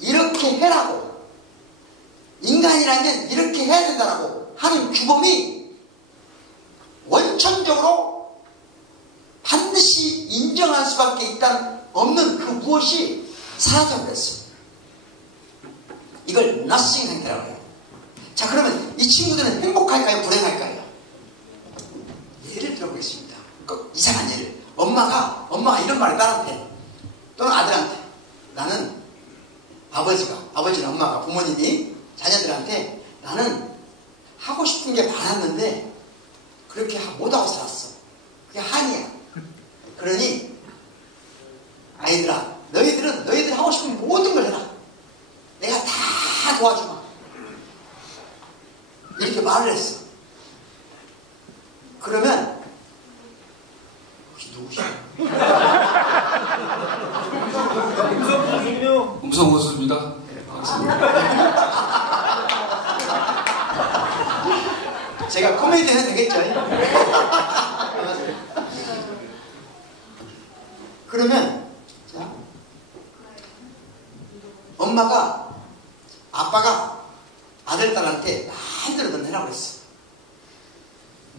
이렇게 해라고, 인간이라는 게 이렇게 해야 된다라고 하는 규범이 원천적으로 반드시 인정할 수밖에 없는 그 무엇이 사라져버렸어요. 이걸 nothing 상태라고 해요. 자, 그러면 이 친구들은 행복할까요? 불행할까요? 예를 들어보겠습니다. 이상한 예를. 엄마가 이런 말을 딸한테 또는 아들한테, 나는 아버지는 엄마가, 부모님이 자녀들한테 나는 하고 싶은 게 많았는데 그렇게 못하고 살았어. 그게 한이야. 그러니 아이들아, 너희들 하고 싶은 모든 걸 해라. 내가 다 도와주마. 이렇게 말을 했어. 그러면 혹시 누구시죠? 음성 고수입니다. 반갑습니다. 제가 코미디 해도 되겠죠? 그러면 자, 아빠가 아들딸한테 마음대로 넌 해라고 했어.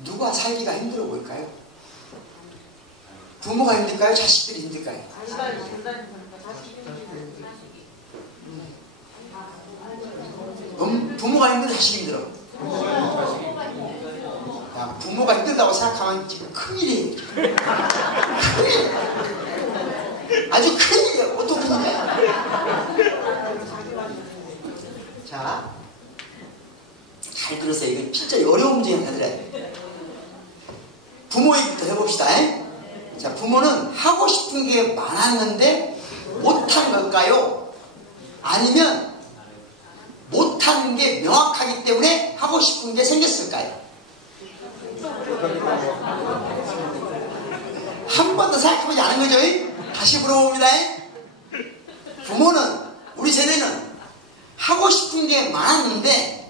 누가 살기가 힘들어 보일까요? 부모가 힘들까요? 자식들이 힘들까요? 부모가 힘들어, 자식이 힘들어. 야, 부모가 힘들다고 생각하면 지금 큰일이에요. 큰일. 아주 큰일이에요. 어떤 큰일이야? 자, 잘 들으세요. 이거 진짜 어려운 문제는 다 들어야 돼. 부모 얘기부터 해봅시다. 자, 부모는 하고 싶은 게 많았는데 못한 걸까요? 아니면 못하는 게 명확하기 때문에 하고 싶은 게 생겼을까요? 한 번 더 생각해보지 않은 거죠? 다시 물어봅니다. 부모는, 우리 세대는 하고 싶은 게 많았는데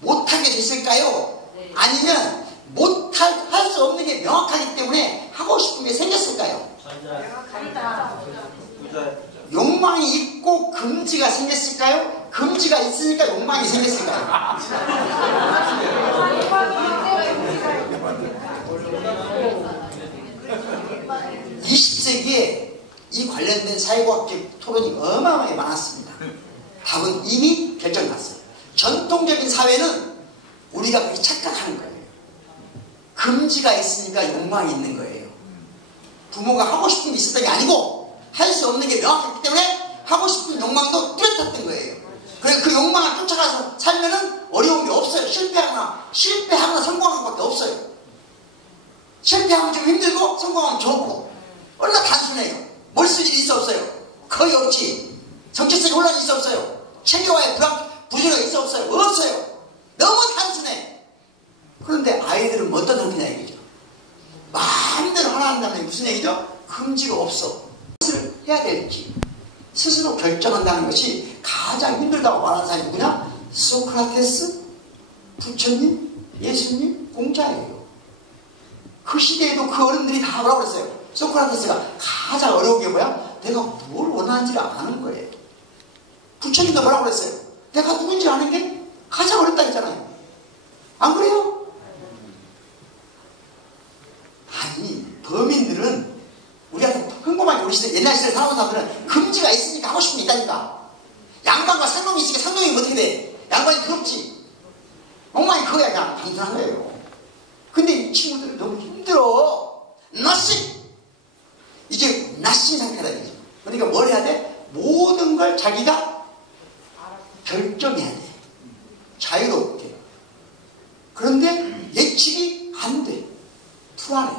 못하게 됐을까요? 아니면 할 수 없는 게 명확하기 때문에 하고 싶은 게 생겼을까요? 욕망이 있고 금지가 생겼을까요? 금지가 있으니까 욕망이 생겼을까요? 20세기에 이 관련된 사회과학적 토론이 어마어마하게 많았습니다. 답은 이미 결정났어요. 전통적인 사회는 우리가 그렇게 착각하는 거예요. 금지가 있으니까 욕망이 있는 거예요. 부모가 하고 싶은 게 있었던 게 아니고 할 수 없는 게 명확했기 때문에 하고 싶은 욕망도 뚜렷했던 거예요. 그래서 그 욕망을 쫓아가서 살면은 어려운 게 없어요. 실패하거나 성공하는 것밖에 없어요. 실패하면 좀 힘들고 성공하면 좋고 얼마나 단순해요. 뭘 쓸 일이 있어 없어요? 거의 없지. 정체성이 혼란이 있어 없어요? 체계와의 부조리가 있어 없어요? 없어요. 너무 단순해. 그런데 아이들은 어떤 상태냐 이거죠. 마음대로 하라 한다는 게 무슨 얘기죠? 금지가 없어. 무엇을 해야 될지 스스로 결정한다는 것이 가장 힘들다고 말하는 사람이 누구냐? 소크라테스, 부처님, 예수님, 공자예요. 그 시대에도 그 어른들이 다 뭐라고 그랬어요? 소크라테스가 가장 어려운 게 뭐야? 내가 뭘 원하는지를 아는 거예요. 부처님도 뭐라고 그랬어요? 내가 누군지 아는 게 가장 어렵다 했잖아요. 안 그래요? 아니, 범인들은 우리 같은 평범하게 우리 시대, 옛날 시대에 살아온 사람들은 금지가 있으니까 하고 싶은 게 있다니까. 양반과 상놈이 있으니까 상놈이 어떻게 돼? 양반이 그렇지. 엉망이 그거야. 그냥 단순한 거예요. 근데 이 친구들은 너무 힘들어. nothing. 이게 nothing 상태다. 이거지. 그러니까 뭘 해야 돼? 모든 걸 자기가 결정해야 돼. 자유롭게. 그런데 예측이 안 돼. 불안해.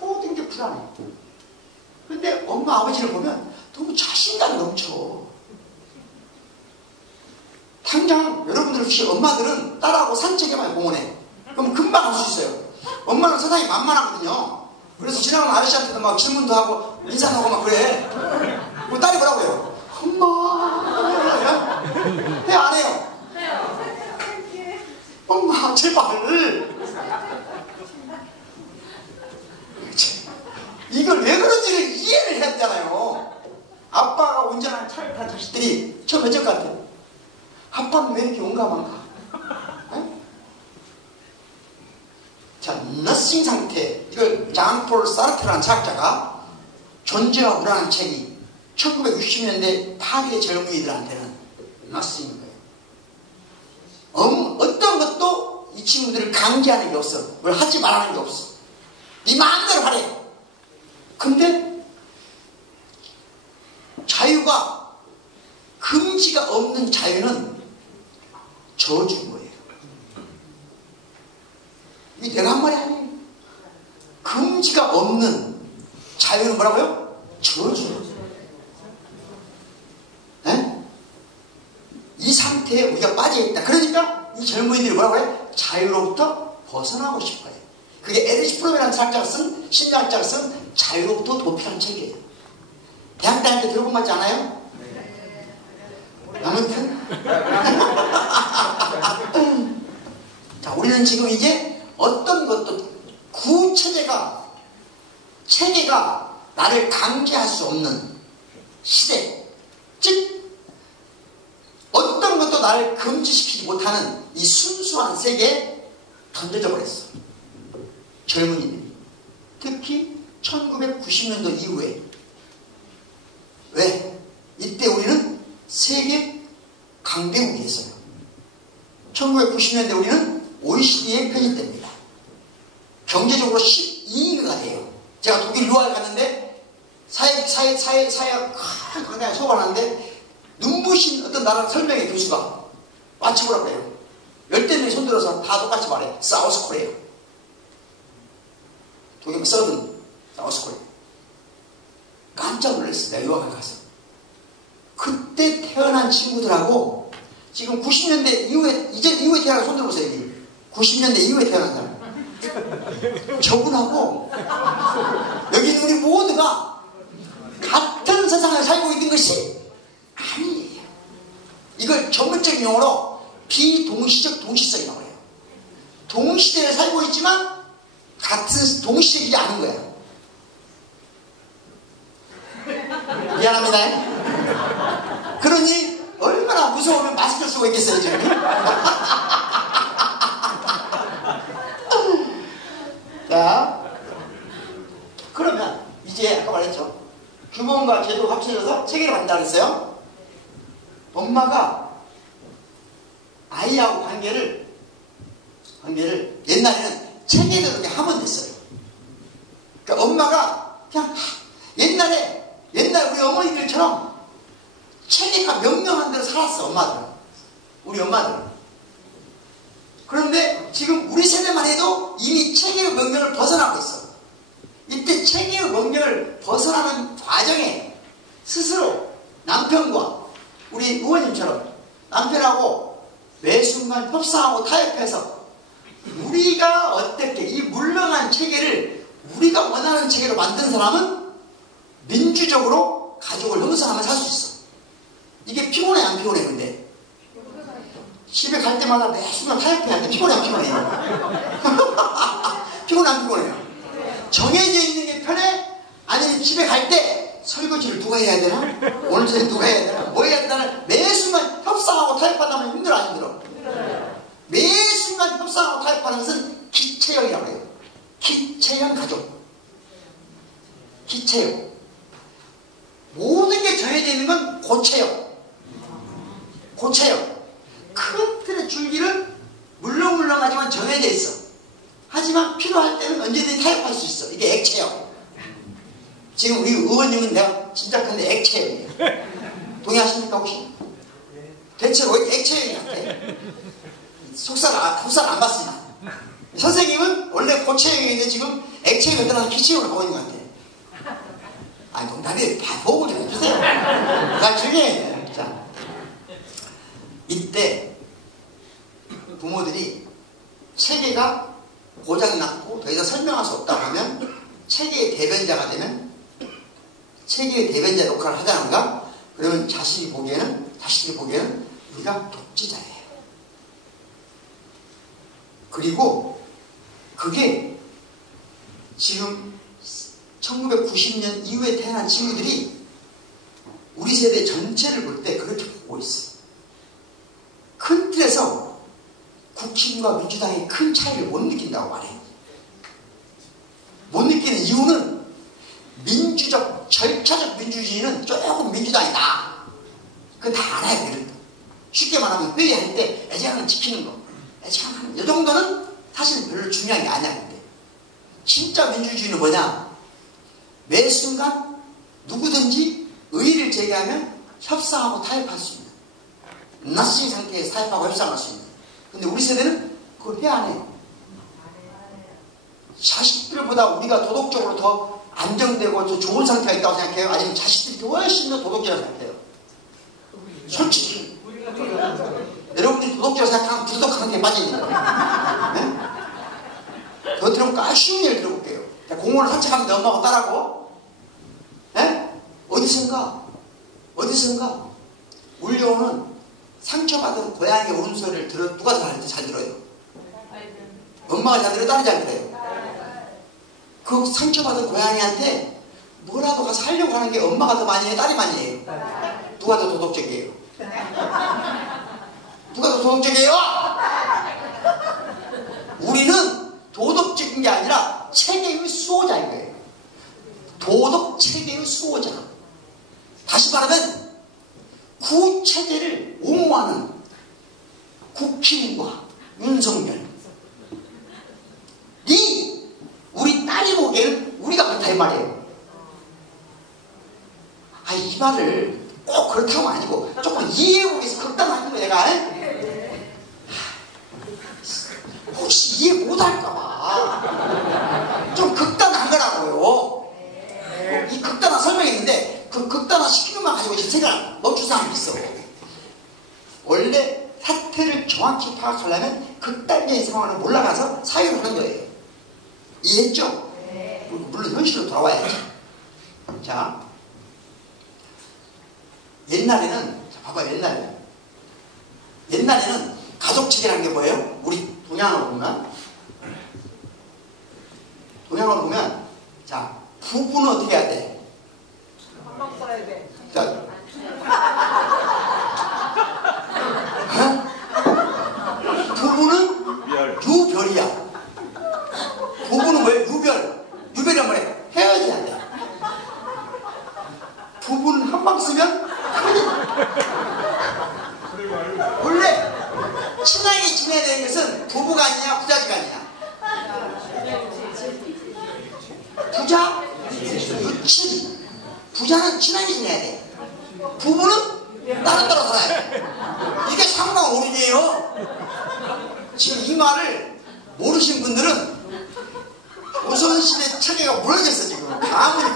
모든 게 불안해. 그런데 엄마 아버지를 보면 너무 자신감 넘쳐. 당장 여러분들 혹시 엄마들은 딸하고 산책해봐요. 공원에. 그럼 금방 할 수 있어요. 엄마는 세상이 만만하거든요. 그래서 지나가는 아저씨한테도 막 질문도 하고 인사도 하고 막 그래. 그리고 딸이 뭐라고 해요? 엄마 해 안 해요? 엄마 제발. 이걸 왜 그런지를 이해를 해야 되잖아요. 아빠가 운전하는 차를 타는 자식들이 처음 어쩔 것 같아요. 아빠는 왜 이렇게 용감한가? 네? 자, 너싱 상태. 이걸 장폴 사르트라는 철학자가 존재와 우라는 책이 1960년대 파리의 젊은이들한테는 너싱인 거예요. 어떤 것도 이 친구들을 강제하는 게 없어. 뭘 하지 말라는 게 없어. 네 마음대로 하래. 근데 자유가, 금지가 없는 자유는 저주인 거예요. 이게 내가 한 말이 아니에요. 금지가 없는 자유는 뭐라고요? 저주. 네? 이 상태에 우리가 빠져있다. 그러니까 이 젊은이들이 뭐라고 해요? 자유로부터 벗어나고 싶어요. 그게 에리시 프롬이라는 철학자가 쓴, 심리학자가 쓴 자유로부터 도피라는 책이에요. 대학 다닐 때 들어본 것 같지 않아요? 아무튼 우리는 지금 이제 어떤 것도 체계가 나를 강제할 수 없는 시대, 즉 어떤 것도 나를 금지시키지 못하는 이 순수한 세계에 던져져 버렸어. 젊은이들이. 특히 1990년도 이후에. 왜? 이때 우리는 세계 강대국이었어요. 1990년대 우리는 OECD에 편입됩니다. 경제적으로 12위가 돼요. 제가 독일 유학을 갔는데 사회학 강당에 수업하는데 눈부신 어떤 나라 설명의 교수가 맞춰보라고 해요. 10대 손들어서 다 똑같이 말해. 사우스 코리아. 독일 서든 사우스 코리아. 깜짝 놀랐어요. 내가 유학을 가서. 그때 태어난 친구들하고 지금 90년대 이후에 이후에 태어난 손들어보세요. 90년대 이후에 태어난 사람. 저분하고 여기 있는 우리 모두가 같은 세상을 살고 있는 것이 아니에요. 이걸 전문적인 용어로 비동시적 동시성이라고 해요. 동시대에 살고 있지만 같은 동시적이지 않은 거예요. 미안합니다. 그러니 얼마나 무서우면 마스크를 쓰고 있겠어요 지금. 자, 그러면 이제 아까 말했죠. 규범과 제도가 합쳐져서 체계를 만든다 그랬어요. 엄마가 아이하고 관계를 옛날에는 체계대로 이렇게 하면 됐어요. 그러니까 엄마가 그냥 옛날 우리 어머니들처럼 체계가 명령한 대로 살았어. 엄마들은. 우리 엄마들은. 그런데 지금 우리 세대만 해도 이미 체계의 명령을 벗어나고 있어. 이때 체계의 명령을 벗어나는 과정에 스스로 남편과 우리 의원님처럼 남편하고 매 순간 협상하고 타협해서 우리가 어떻게 이 물렁한 체계를 우리가 원하는 체계로 만든 사람은 민주적으로 가족을 형성하면 살 수 있어. 이게 피곤해 안 피곤해? 근데 집에 갈 때마다 매 순간 타협해야 돼. 피곤해 안 피곤해? 피곤해 안 피곤해요? 정해져 있는 게 편해? 아니면 집에 갈 때 설거지를 누가 해야 되나? 오늘 저녁에 누가 해야 되나? 뭐 해야 되나? 매 순간 협상하고 타협하다면 힘들어 안 힘들어? 매 순간 협상하고 타협하는 것은 기체형이라고 해요. 기체형 가족. 기체형. 모든 게 정해져 있는 건 고체형. 고체형. 큰 틀의 줄기는 물렁물렁하지만 정해져 있어. 하지만 필요할 때는 언제든지 타협할 수 있어. 이게 액체형. 지금 우리 의원님은 내가 진짜 근데 액체형이에요. 동의하십니까 혹시? 대체로 액체형이 같아. 속살 안 받습니다. 선생님은 원래 고체형인데 지금 액체형이 들어가서 기체형으로 가고 있는 것 같아. 아니 농담이 보고 좀 해주세요. 나중에 자 이때 부모들이 체계가 고장났고 더 이상 설명할 수 없다고 하면 체계의 대변자가 되면 체계의 대변자 역할을 하자는가? 그러면 자식이 보기에는 우리가 독재자예요. 그리고 그게 지금 1990년 이후에 태어난 친구들이 우리 세대 전체를 볼 때 그렇게 보고 있어. 큰 틀에서 국힘과 민주당의 큰 차이를 못 느낀다고 말해. 못 느끼는 이유는 민주적, 절차적 민주주의는 조금 민주당이 나아. 그건 다 알아야 돼. 쉽게 말하면 회의할 때 애정을 지키는 거. 애정하는 이 정도는 사실 별로 중요한 게 아니야. 근데 진짜 민주주의는 뭐냐? 매 순간 누구든지 의의를 제기하면 협상하고 타협할 수 있는 낯선 상태에서 타협하고 협상할 수 있는. 근데 우리 세대는 그걸 해야 안 해. 자식들보다 우리가 도덕적으로 더 안정되고 더 좋은 상태가 있다고 생각해요? 아니면 자식들이 훨씬 더 도덕적이라고 생각해요? 솔직히 여러분들이 도덕적으로 생각하면 부도덕한 상태에 빠져 있는 거예요. 네? 더 들어볼까? 쉬운 예를 들어볼게요. 공원을 산책하는데 엄마가 따라고 어디선가 울려오는 상처받은 고양이의 울음소리를 누가 잘 들어요? 엄마가 잘 들어 딸이 잘 들어요. 그 상처받은 고양이한테 뭐라도 가서 하려고 하는 게 엄마가 더 많이 해요, 딸이 많이 해요? 누가 더 도덕적이에요? 누가 더 도덕적이에요? 우리는 도덕적인 게 아니라 체계의 수호자인 거예요. 도덕 체계의 수호자. 다시 말하면 구체계를 옹호하는 국힘과 윤석열. 우리 딸이 보기에는 우리가 그렇다 이 말이에요. 이 말을 꼭 그렇다고 아니고 조금 이해해보기 위해서 극단하는 거야 내가. 혹시 이해 못할까봐 좀 극단한 거라고요. 이 극단한 설명이 있는데 그 극단한 시키는 것만 가지고 지금 생각 멈춘 사람이 있어. 원래 사태를 정확히 파악하려면 극단적인 상황을 몰라가서 사유를 하는 거예요. 이해했죠? 물론 현실로 돌아와야지. 자, 옛날에는, 자, 봐봐요. 옛날에는 가족체계라는 게 뭐예요? 우리 동양으로 보면, 자, 부부는 어떻게 해야 돼? 한방 써야 돼. 자, 부부는 유별이야. 부부는 뭐예요? 유별이란 뭐예요? 헤어져야 돼. 부부는 한 방 쓰면 큰일. 원래 친하게 지내야 되는 것은 부부가 아니냐 부자지가 아니냐? 부자? 유친. 부자는 친하게 지내야 돼. 부부는 따로따로 살아야 돼. 이게 상당 오른이에요. 지금 이 말을 모르신 분들은 조선시대 체계가 무너졌어 지금. 아무리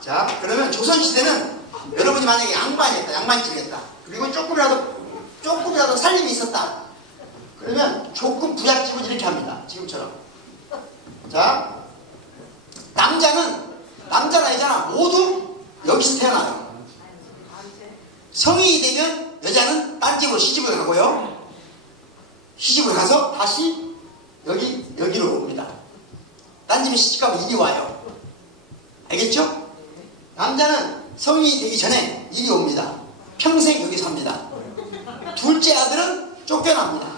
자, 그러면 조선시대는 여러분이 만약에 양반집이었다. 그리고 조금이라도 살림이 있었다. 그러면 조금 부잣집은 이렇게 합니다. 지금처럼. 자, 남자나 여자나 모두 여기서 태어나요. 성인이 되면 여자는 딴 집으로 시집을 가고요. 시집을 가서 다시 여기로 옵니다. 딴 집에 시집가면 이리 와요. 알겠죠? 남자는 성인이 되기 전에 이리 옵니다. 평생 여기 삽니다. 둘째 아들은 쫓겨납니다.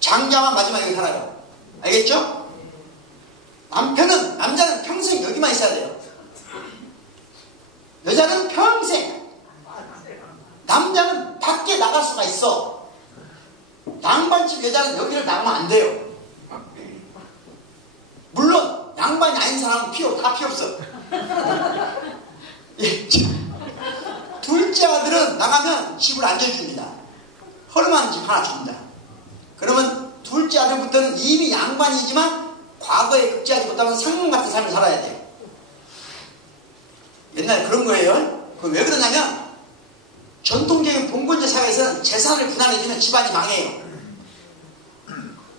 장자만 마지막에 살아요. 알겠죠? 남자는 평생 여기만 있어야 돼요. 여자는 평생. 남자는 밖에 나갈 수가 있어. 양반집 여자는 여기를 나가면 안 돼요. 물론 양반이 아닌 사람은 다 필요 없어. 둘째 아들은 나가면 집을 안겨줍니다. 허름한 집 하나 줍니다. 그러면 둘째 아들부터는 이미 양반이지만 과거에 극지하지 못하면 상금 같은 삶을 살아야 돼요. 옛날에 그런 거예요. 왜 그러냐면 전통적인 봉건제 사회에서는 재산을 분할해주면 집안이 망해요.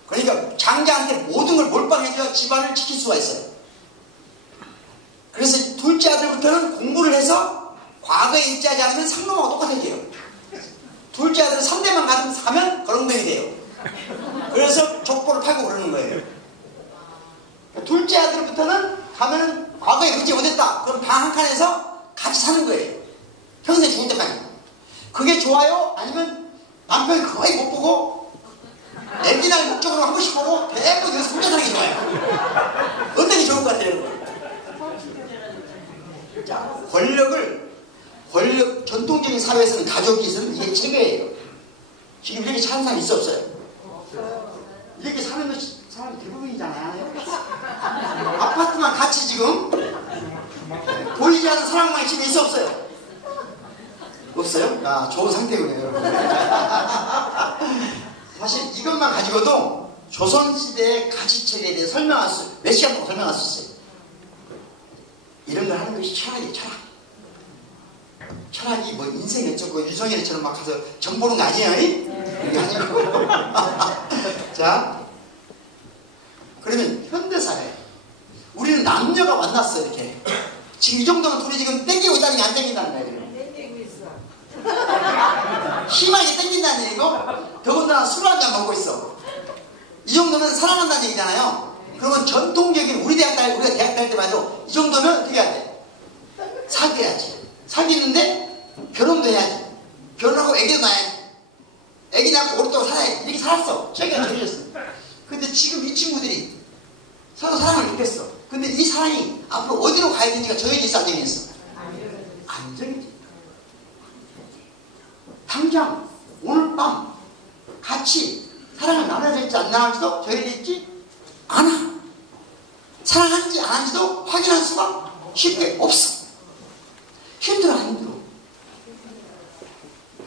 그러니까 장자한테 모든 걸 몰빵해줘야 집안을 지킬 수가 있어요. 그래서 둘째 아들부터는 공부를 해서 과거에 일자하지 않으면 상놈하고 똑같아져요. 둘째 아들은 3대만 가면 거렁뱅이 돼요. 그래서 족보를 팔고 그러는 거예요. 둘째 아들부터는 가면은 과거에 일제 못했다. 그럼 방 한 칸에서 같이 사는 거예요. 평생 죽을 때까지. 그게 좋아요? 아니면 남편이 거의 못 보고 애기날 목적으로 한 번씩 보고 대부분 여기서 혼자 사는 게 좋아요. 어떤 게 좋을 것 같아요? 자, 권력 전통적인 사회에서는 가족이 있으면 이게 체계예요. 지금 이렇게 사는 사람이 있어 없어요? 이렇게 사는 것이 사람이 대부분이잖아요. 아파트만 같이 지금 보이지 않는 사람만 집에 있어 없어요? 없어요? 아, 좋은 상태군요, 여러분. 사실 이것만 가지고도 조선시대의 가치체계에 대해 몇 시간 동안 설명할 수 있어요. 이런 걸 하는 것이 철학이에요, 철학. 철학이 뭐 인생이 어쩌고 유성열이처럼 막 가서 정 보는 거 아니에요? 그게 아니고. 자, 그러면 현대사회. 우리는 남녀가 만났어, 이렇게. 지금 이 정도면 둘이 지금 땡기고 있다는 게 안 땡긴다는 거예요. 땡기고 있어. 희망이 땡긴다는 얘기고, 더군다나 술 한잔 먹고 있어. 이 정도면 사랑한다는 얘기잖아요. 그러면 전통적인 우리가 대학 다닐 때만 해도 이 정도면 어떻게 해야 돼? 사귀어야지. 사귀는데 결혼도 해야지. 결혼하고 애기도 낳아야지. 애기 낳고 오랫동안 살아야지. 이렇게 살았어. 저희가 정해졌어. 근데 지금 이 친구들이 서로 사랑을 느꼈어. 근데 이 사랑이 앞으로 어디로 가야 되는지가 정해져 있어, 안 정해졌어? 안 정해져. 당장 오늘 밤 같이 사랑을 나눠야 될지 안 나눌지도 정해져 있지 않아. 사랑하는지 안 하는지도 확인할 수가 쉽게 없어. 힘들어 안 힘들어?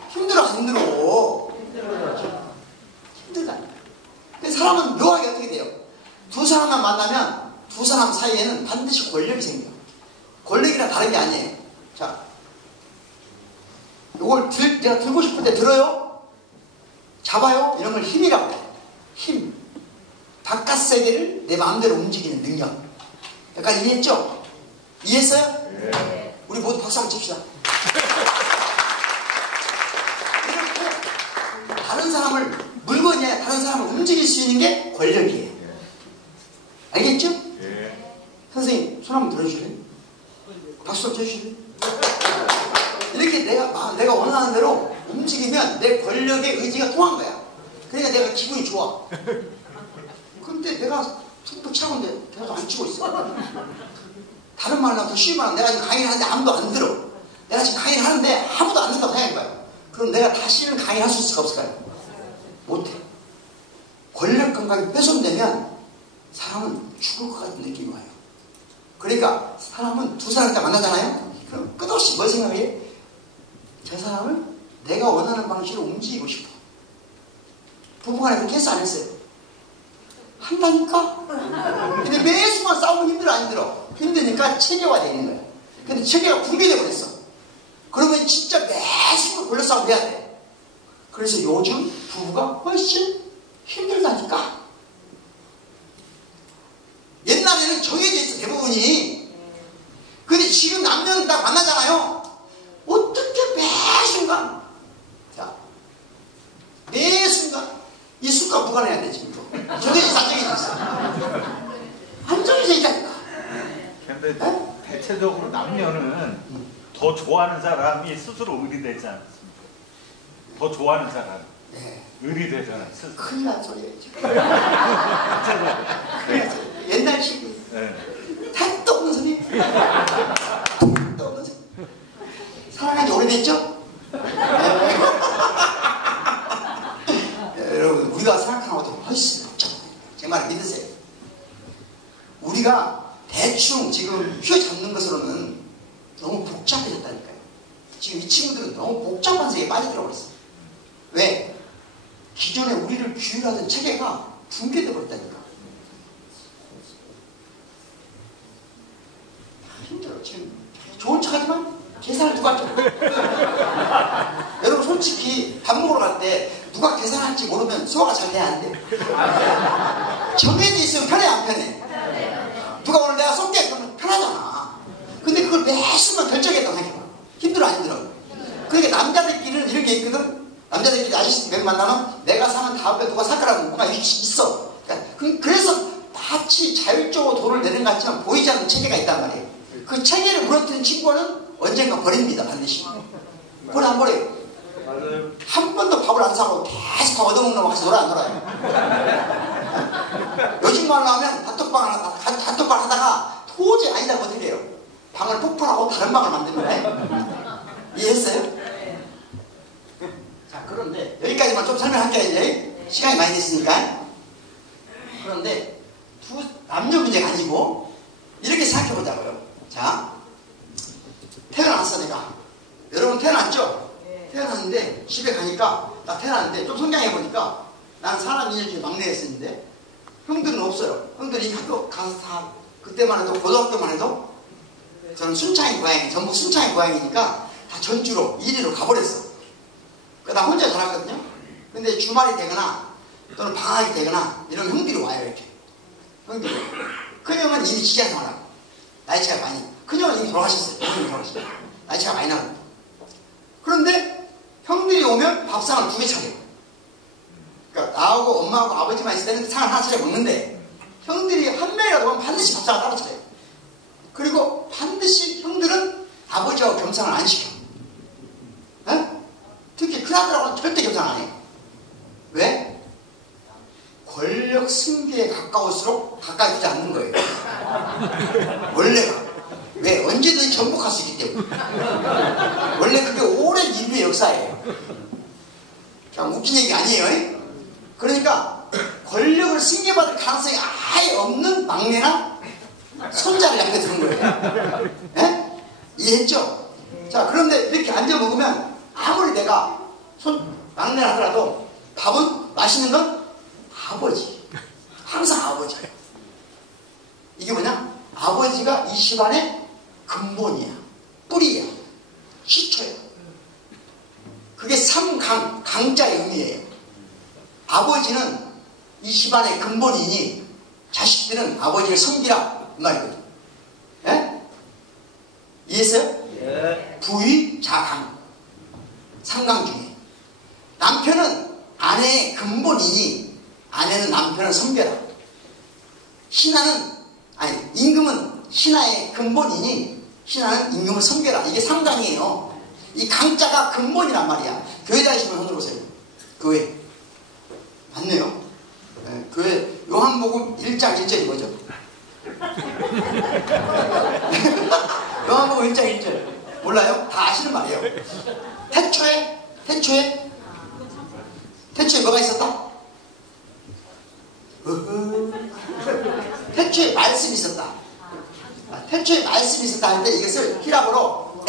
힘들어 안 힘들어? 힘들다. 근데 사람은 묘하게 어떻게 돼요? 두 사람만 만나면 두 사람 사이에는 반드시 권력이 생겨. 권력이랑 다른 게 아니에요. 자, 이걸 내가 들고 싶을 때 들어요? 잡아요? 이런 걸 힘이라고 해요. 힘. 바깥 세계를 내 마음대로 움직이는 능력. 약간 이해했죠? 이해했어요? 네. 우리 모두 박수 한번 칩시다. 이렇게 다른 사람을 물건이 아니라 다른 사람을 움직일 수 있는 게 권력이에요. 알겠죠? 네. 선생님 손 한번 들어주실래요? 박수 좀 쳐주실래요? 이렇게 내가 원하는 대로 움직이면 내 권력의 의지가 통한 거야. 그러니까 내가 기분이 좋아. 근데 내가 속도 차가운데 계속 안 치고 있어. 다른 말로 더 쉬운 말은 내가 지금 강의를 하는데 아무도 안 들어. 내가 지금 강의를 하는데 아무도 안 듣는다고 생각할 거야. 그럼 내가 다시는 강의를 할 수 있을까 없을까요? 못해. 권력 감각이 훼손되면 사람은 죽을 것 같은 느낌이 와요. 그러니까 사람은 두 사람 다 만나잖아요. 그럼 끝없이 뭘 생각해? 저 사람을 내가 원하는 방식으로 움직이고 싶어. 부부간에 그렇게 했어 안 했어요? 한다니까? 근데 매 순간 싸우면 힘들어 안 힘들어? 힘드니까 체계화되어 있는 거야. 근데 체계가 붕괴되어 버렸어. 그러면 진짜 매 순간 골려 싸우고 해야 돼. 그래서 요즘 부부가 훨씬 힘들다니까? 옛날에는 정해져 있어 대부분이. 근데 지금 남녀는 다 만나잖아요. 어떻게 매 순간, 자, 매 순간 이 순간 무관해야 돼 지금. 정해져 있어 안 정해져 있어? 안 정해져 있다니까. 근데 대체적으로 남녀는 더 좋아하는 사람이 스스로 의리되지 않습니까? 더 좋아하는 사람 네. 의리되잖아요. 스스로. 큰일 난 소리예요 지금. 옛날식이 네. 택도 없는 소리. 택도 없는 소리. 사랑한 지 오래됐죠? 여러분 우리가 생각하는 것보다 훨씬 복잡해요. 제 말을 믿으세요. 우리가 대충 지금 휘어잡는 것으로는 너무 복잡해졌다니까요. 지금 이 친구들은 너무 복잡한 세계에 빠져들어 버렸어요. 왜? 기존에 우리를 규율하던 체계가 붕괴되어 버렸다니까. 힘들어. 지금 좋은 척하지만 계산을 누가 줘? 여러분 솔직히 밥 먹으러 갈 때 누가 계산할지 모르면 소화가 잘 돼야 안 돼? 정해져 있으면 편해 안 편해? 누가 오늘 내가 쏠게 그러면 편하잖아. 근데 그걸 매 순간 결정했다고 생각해봐. 힘들어 안 힘들어? 그러니까 남자들끼리는 이런 게 있거든. 남자들끼리 아저씨들 몇 만나면 내가 사면 다음에 누가 살 거라는 뭐가 있어. 그래서 마치 자율적으로 돈을 내는 것 같지만 보이지 않는 체계가 있단 말이에요. 그 체계를 무너뜨린 친구는 언젠가 버립니다. 반드시. 그걸 안 버려요. 맞아요. 한 번도 밥을 안 사고 계속 얻어먹는 놈 같이 놀아 안 놀아요? 요즘 말로 하면 단톡방 하다가 도저히 아니다 고 어떻게 해요? 방을 폭발하고 다른 방을 만드는 거예요? 이해했어요? 자, 그런데 여기까지만 좀 설명할게요. 이제 시간이 많이 됐으니까. 그런데 두 남녀 문제 가지고 이렇게 생각해 보자고요. 자, 태어났어 내가. 여러분 태어났죠? 태어났는데 집에 가니까 나 태어났는데 좀 성장해 보니까 난 사람 인연 중에 막내였었는데 형들은 없어요. 형들이 학교 가서 다 그때만 해도 고등학교만 해도 저는 순창이 고향이 전북 순창이 고향이니까 다 전주로 이리로 가버렸어. 나 혼자 자랐거든요. 근데 주말이 되거나 또는 방학이 되거나 이런 형들이 와요. 이렇게 형들이. 그 형은 이미 지장 나라고 나이 차가 많이. 그 형은 이미 돌아가셨어요. 나이 차가 많이 나고. 그런데 형들이 오면 밥상을 2개 차려요. 그러니까 나하고 엄마하고 아버지만 있을 때는 상을 하나 차려 먹는데 형들이 한 명이라도 하면 반드시 밥상을 따로 차려요. 그리고 반드시 형들은 아버지하고 겸상을 안 시켜. 에? 특히 큰아들하고는 절대 겸상 안 해요. 왜? 권력 승계에 가까울수록 가까이 두지 않는 거예요. 원래가. 왜? 언제든지 정복할 수 있기 때문에. 원래 그게 오랜 인류의 역사예요. 그냥 웃긴 얘기 아니에요. 그러니까 권력을 승계받을 가능성이 아예 없는 막내나 손자를 옆에 두는 거예요. 에? 이해했죠? 자, 그런데 이렇게 앉아 먹으면 아무리 내가 막내를 하더라도 밥은 맛있는 건 아버지. 항상 아버지. 이게 뭐냐? 아버지가 이 집안의 근본이야. 뿌리야. 시초야. 그게 삼강, 강자의 의미예요. 아버지는 이 집안의 근본이니 자식들은 아버지를 섬기라. 이 말이거든. 예? 이해했어요? 예. 부위, 자강. 삼강 중에. 남편은 아내의 근본이니 아내는 남편을 섬겨라. 임금은 신하의 근본이니 신하는 임금을 섬겨라. 이게 삼강이에요. 이 강자가 근본이란 말이야. 교회 다니시면 손 들어보세요. 교회. 맞네요. 네, 교회 요한복음 1장 1절 이거죠. 요한복음 1장 1절. 몰라요? 다 아시는 말이에요. 태초에 뭐가 있었다? 태초에 말씀이 있었다. 태초에 말씀이 있었다 하는데 이것을 히라보로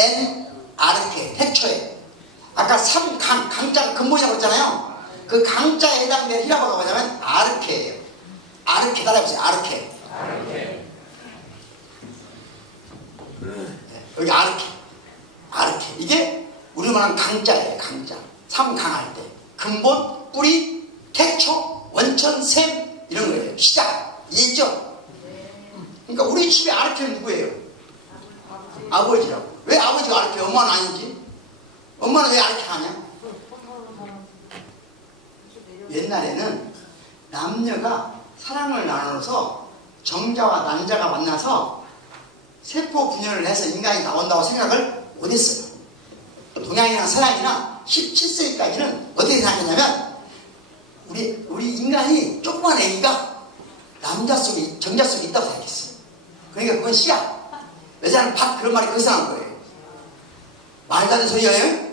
아르케, 태초에. 아까 강자가 근본이라고 했잖아요. 그 강자에 해당되는 히라보가 뭐냐면 아르케예요. 아르케 따라해보세요. 아르케. 네, 여기 아르케. 이게 우리가 말하는 강자예요. 강자. 삼강할 때. 근본, 뿌리, 태초, 원천, 샘 이런 거예요. 시작. 이해했죠? 그러니까 우리 집에 아르케는 누구예요? 아버지라고. 왜 아버지가 아르케? 엄마는 아니지? 엄마는 왜 아르케 하냐? 옛날에는 남녀가 사랑을 나눠서 정자와 난자가 만나서 세포 분열을 해서 인간이 나온다고 생각을 못했어요. 동양이나 서양이나 17세기까지는 어떻게 생각했냐면 우리 인간이 조그만 애기가 남자 속에 정자 속에 있다고 생각했어요. 그러니까 그건 씨야. 여자는 밭 그런 말이 거기서 나온 거예요. 말도 안 되는 소리예요.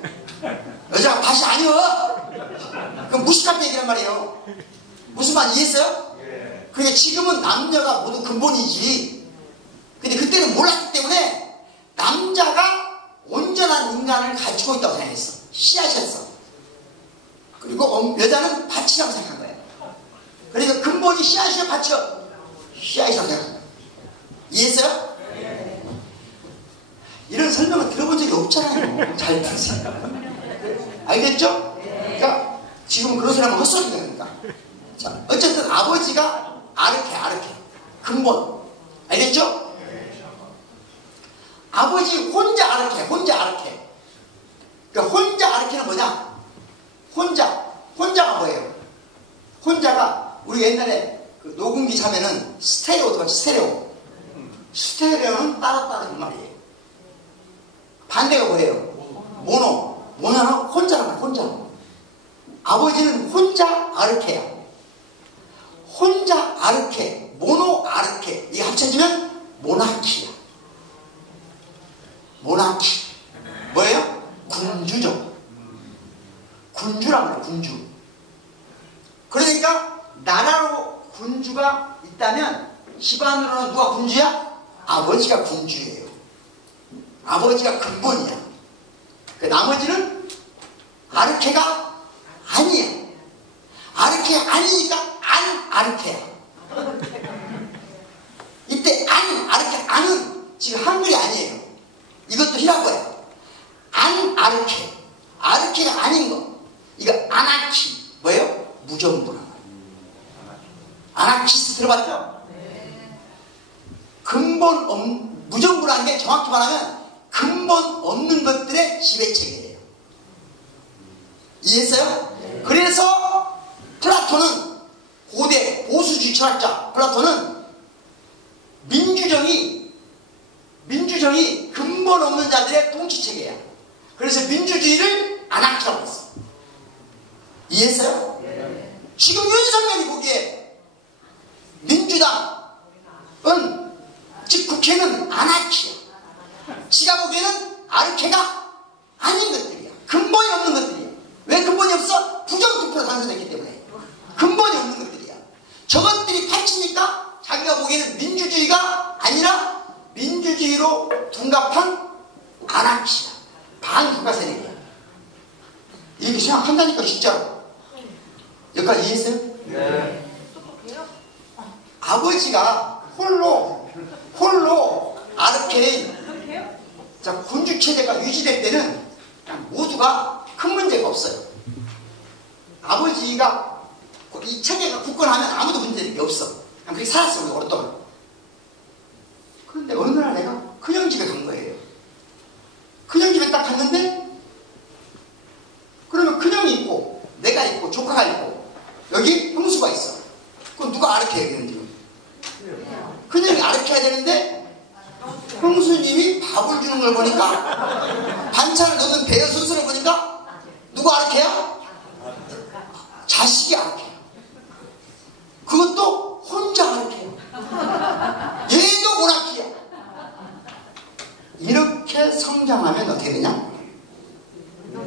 여자가 밭이 아니여. 그건 무식한 얘기란 말이에요. 무슨 말 이해했어요? 그러니까 지금은 남녀가 모두 근본이지. 근데 그때는 몰랐기 때문에 남자가 온전한 인간을 갖추고 있다고 생각했어. 씨앗이었어. 그리고 여자는 밭이라고 생각한 거예요. 그러니까 근본이 씨앗이야 밭이야. 씨앗이라고 생각한 거예요. 이해했어요? 이런 설명을 들어본 적이 없잖아요. 잘 들으세요. 알겠죠? 그러니까 지금 그런 소리 하면 헛소리가 그러니까. 자, 어쨌든 아버지가 아르케. 근본. 알겠죠? 아버지 혼자 아르케. 그러니까 혼자 아르케는 뭐냐? 혼자가 뭐예요? 혼자가 우리 옛날에 그 녹음기 사면은 스테레오 들었지, 스테레오. 스테레오는 따로 그 말이에요. 반대가 뭐예요? 모노는 혼자란 말이에요. 혼자. 아버지는 혼자 아르케야. 혼자 아르케, 모노 아르케. 이게 합쳐지면 모나키야. 모나키. 뭐예요? 군주죠. 군주란 말이에요. 군주. 그러니까 나라로 군주가 있다면 집안으로는 누가 군주야? 아버지가 군주예요. 아버지가 근본이야. 나머지는 아르케가 아니야. 아르케 아니니까 아르케야. 이때 아르케 지금 한글이 아니에요. 이것도 히라보야. 아르케. 아르케가 아닌 거. 이거 아나키. 뭐예요? 무정부란 말이에요. 아나키스트 들어봤죠? 무정부라는 게 정확히 말하면 근본 없는 것들의 지배체계예요. 이해했어요? 그래서 플라톤은 철학자 플라톤은 민주정이 근본 없는 자들의 통치체계야. 그래서 민주주의를 아나키라고 했어. 이해했어요? 지금 윤석열이 보기에 민주당은, 즉 국회는 아나키야. 지가 보기에는 아르케가 아닌 것들이야. 근본이 없는 것들이야. 왜 근본이 없어? 부정투표로 당선됐기 때문에. 근본이 없는 것들이야. 저것들이 파치니까 자기가 보기에는 민주주의가 아니라 민주주의로 둔갑한 아나키야. 반국가 세력이야. 이렇게 생각한다니까 진짜로. 여기까지 이해했어요? 네. 아버지가 홀로 아르케인 군주체제가 유지될 때는 그냥 모두가 큰 문제가 없어요. 아버지가 이 체계가 굳건하면 아무도 문제가 없어. 그냥 그렇게 살았어요. 우리 오랫동안. 그런데 어느 날 내가 큰형집에 간 거예요. 큰형집에 딱 갔는데 그러면 큰형이 있고 내가 있고 조카가 있고 여기 형수가 있어. 그럼 누가 아르케해야 되는지. 큰형이 아르케해야 되는데 형수님이 밥을 주는 걸 보니까 반찬을 넣는 배의 순서를 보니까 누가 아르케야? 자식이 아르케야. 그것도 혼자 아르케야. 얘도 모나키야. 이렇게 성장하면 어떻게 되냐?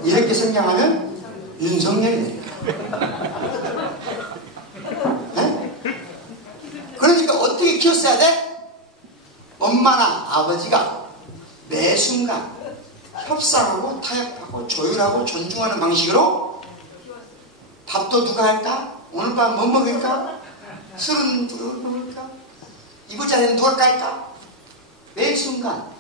이렇게 성장하면 윤석열이 되니까. 네? 그러니까 어떻게 키웠어야 돼? 엄마나 아버지가 매 순간 협상하고 타협하고 조율하고 존중하는 방식으로 밥도 누가 할까? 오늘 밤 뭐 먹을까? 술은 누가 먹을까? 이불 자리는 누가 깔까? 매 순간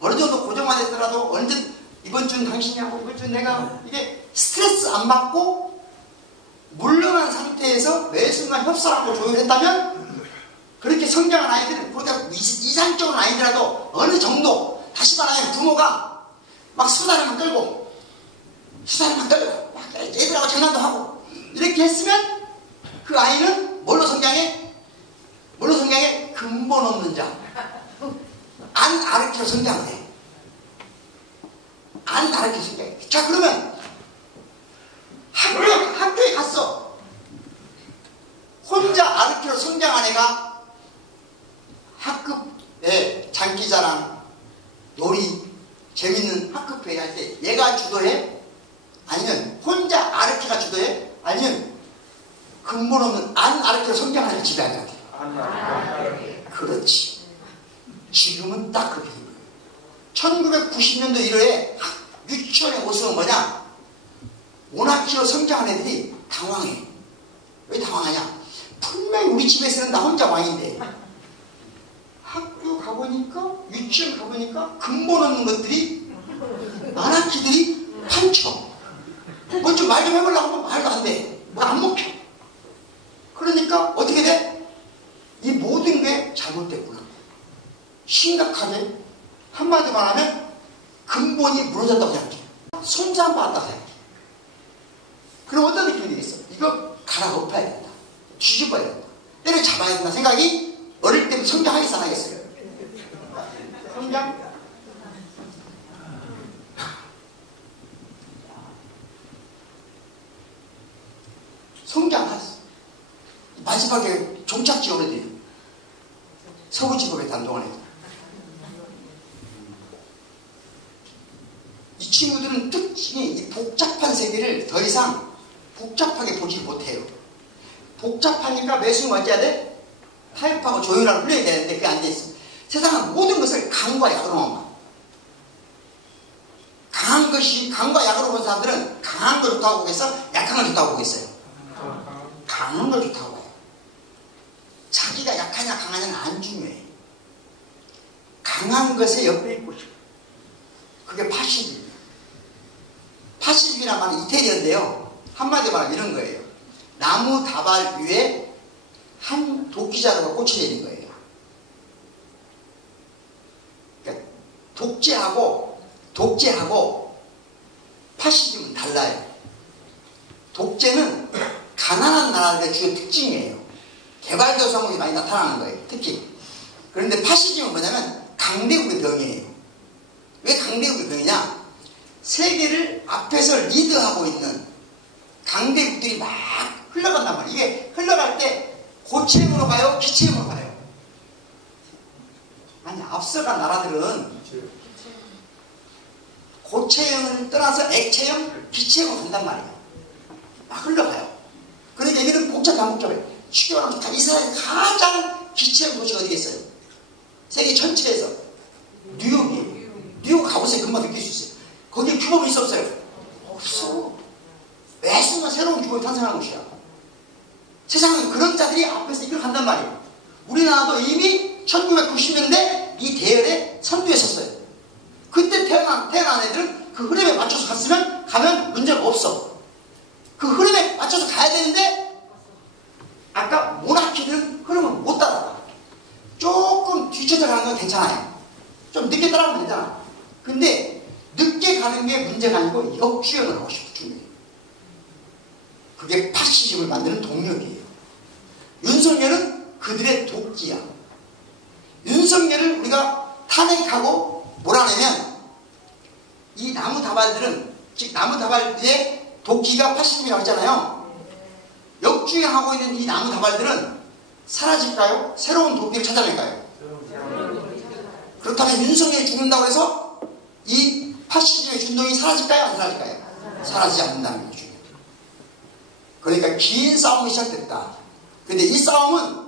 어느 정도 고정만 했더라도 언제 이번 주는 당신이 하고 이번 주는 내가 하고 이게 스트레스 안 받고 물러난 상태에서 매 순간 협상하고 조율했다면 그렇게 성장한 아이들은 보다 이상적인 아이들라도 어느 정도 다시 말하면 부모가 막 수다리만 끌고 막 애들하고 장난도 하고 이렇게 했으면 그 아이는 뭘로 성장해? 근본 없는 자. 안 아르키로 성장을 해. 안 아르키로 성장해. 자, 그러면 학교에 갔어. 혼자 아르키로 성장한 애가 학급에 장기자랑, 놀이, 재밌는 학급회의 할 때 얘가 주도해? 아니면 혼자 아르키가 주도해? 아니면 근본 없는 안 아르키로 성장하는 애가 지도하는 것 같아. 그렇지. 지금은 딱 그렇게 된 거예요. 1990년도 1월에 유치원의 모습은 뭐냐? 모나키로 성장한 애들이 당황해. 왜 당황하냐? 분명히 우리 집에서는 나 혼자 왕인데 학교 가보니까, 유치원 가보니까 근본 없는 것들이, 아나키들이 판쳐. 뭐 좀 말 좀 해보려고 하면 말도 안 돼. 뭐 안 먹혀. 그러니까 어떻게 돼? 이 모든 게 잘못됐구나. 심각하게 한마디만 하면 근본이 무너졌다고 생각해. 손상받았다고 생각해. 그럼 어떤 느낌이 되겠어? 이거 갈아엎어야 된다. 뒤집어야 된다. 때려 잡아야 된다 생각이 어릴 때부터 성장하겠어 안 하겠어요? 성장? 성장했어. 마지막에 종착지 오래돼요. 서구지법에 단동안에. 이 친구들은 특징이 이 복잡한 세계를 더 이상 복잡하게 보지 못해요. 복잡하니까 매순간 어찌해야 돼? 타협하고 조율하고 훈련이 되는데 그게 안 돼 있어. 세상은 모든 것을 강과 약으로만 봐. 강과 약으로 본 사람들은 강한 걸 좋다고 보겠어? 약한 걸 좋다고 보겠어요? 강한 걸 좋다고 봐요. 자기가 약하냐 강하냐는 안 중요해. 강한 것에 옆에 있고 싶어. 그게 파시즘이야. 파시즘이란 말은 이태리어인데요. 한마디로 말하면 이런 거예요. 나무 다발 위에 한 도끼자루가 꽂혀져 있는 거예요. 그러니까 독재하고 파시즘은 달라요. 독재는 가난한 나라들의 주요 특징이에요. 개발도상국이 많이 나타나는 거예요. 특히. 그런데 파시즘은 뭐냐면 강대국의 병이에요. 왜 강대국의 병이냐? 세계를 앞에서 리드하고 있는 강대국들이 막 흘러간단 말이에요. 이게 흘러갈 때 고체형으로 가요? 기체형으로 가요? 아니, 앞서간 나라들은 고체형을 떠나서 액체형, 기체형으로 간단 말이에요. 막 흘러가요. 그러니까 여기는 복잡해요. 쉽게 말하면 이스라엘 가장 기체형 도시가 어디 있어요? 세계 전체에서 뉴욕이에요. 뉴욕 가보세요. 금방 느낄 수 있어요. 거기에 규범이 있어 없어요? 없어. 매 순간 새로운 규범이 탄생하는 곳이야. 세상에 그런 자들이 앞에서 이끌어 간단 말이에요. 우리나라도 이미 1990년대 이 대열에 선두에 섰어요. 그때 태어난 애들은 그 흐름에 맞춰서 가면 문제가 없어. 그 흐름에 맞춰서 가야 되는데 아까 모나키들은 흐름을 못 따라가. 조금 뒤쳐져 가는 건 괜찮아요. 좀 늦게 따라가면 되잖아. 근데 늦게 가는 게 문제가 아니고 역주행을 하고 싶어. 그게 파시즘을 만드는 동력이에요. 윤석열은 그들의 도끼야. 윤석열을 우리가 탄핵하고 몰아내면 이 나무다발들은, 즉 나무다발의 도끼가 파시즘이라고 했잖아요. 역주행하고 있는 이 나무다발들은 사라질까요? 새로운 도끼를 찾아낼까요? 그렇다면 윤석열이 죽는다고 해서 이 파시즘의 준동이 사라질까요? 안 사라질까요? 사라지지 않는다는 거죠. 그러니까 긴 싸움이 시작됐다. 근데 이 싸움은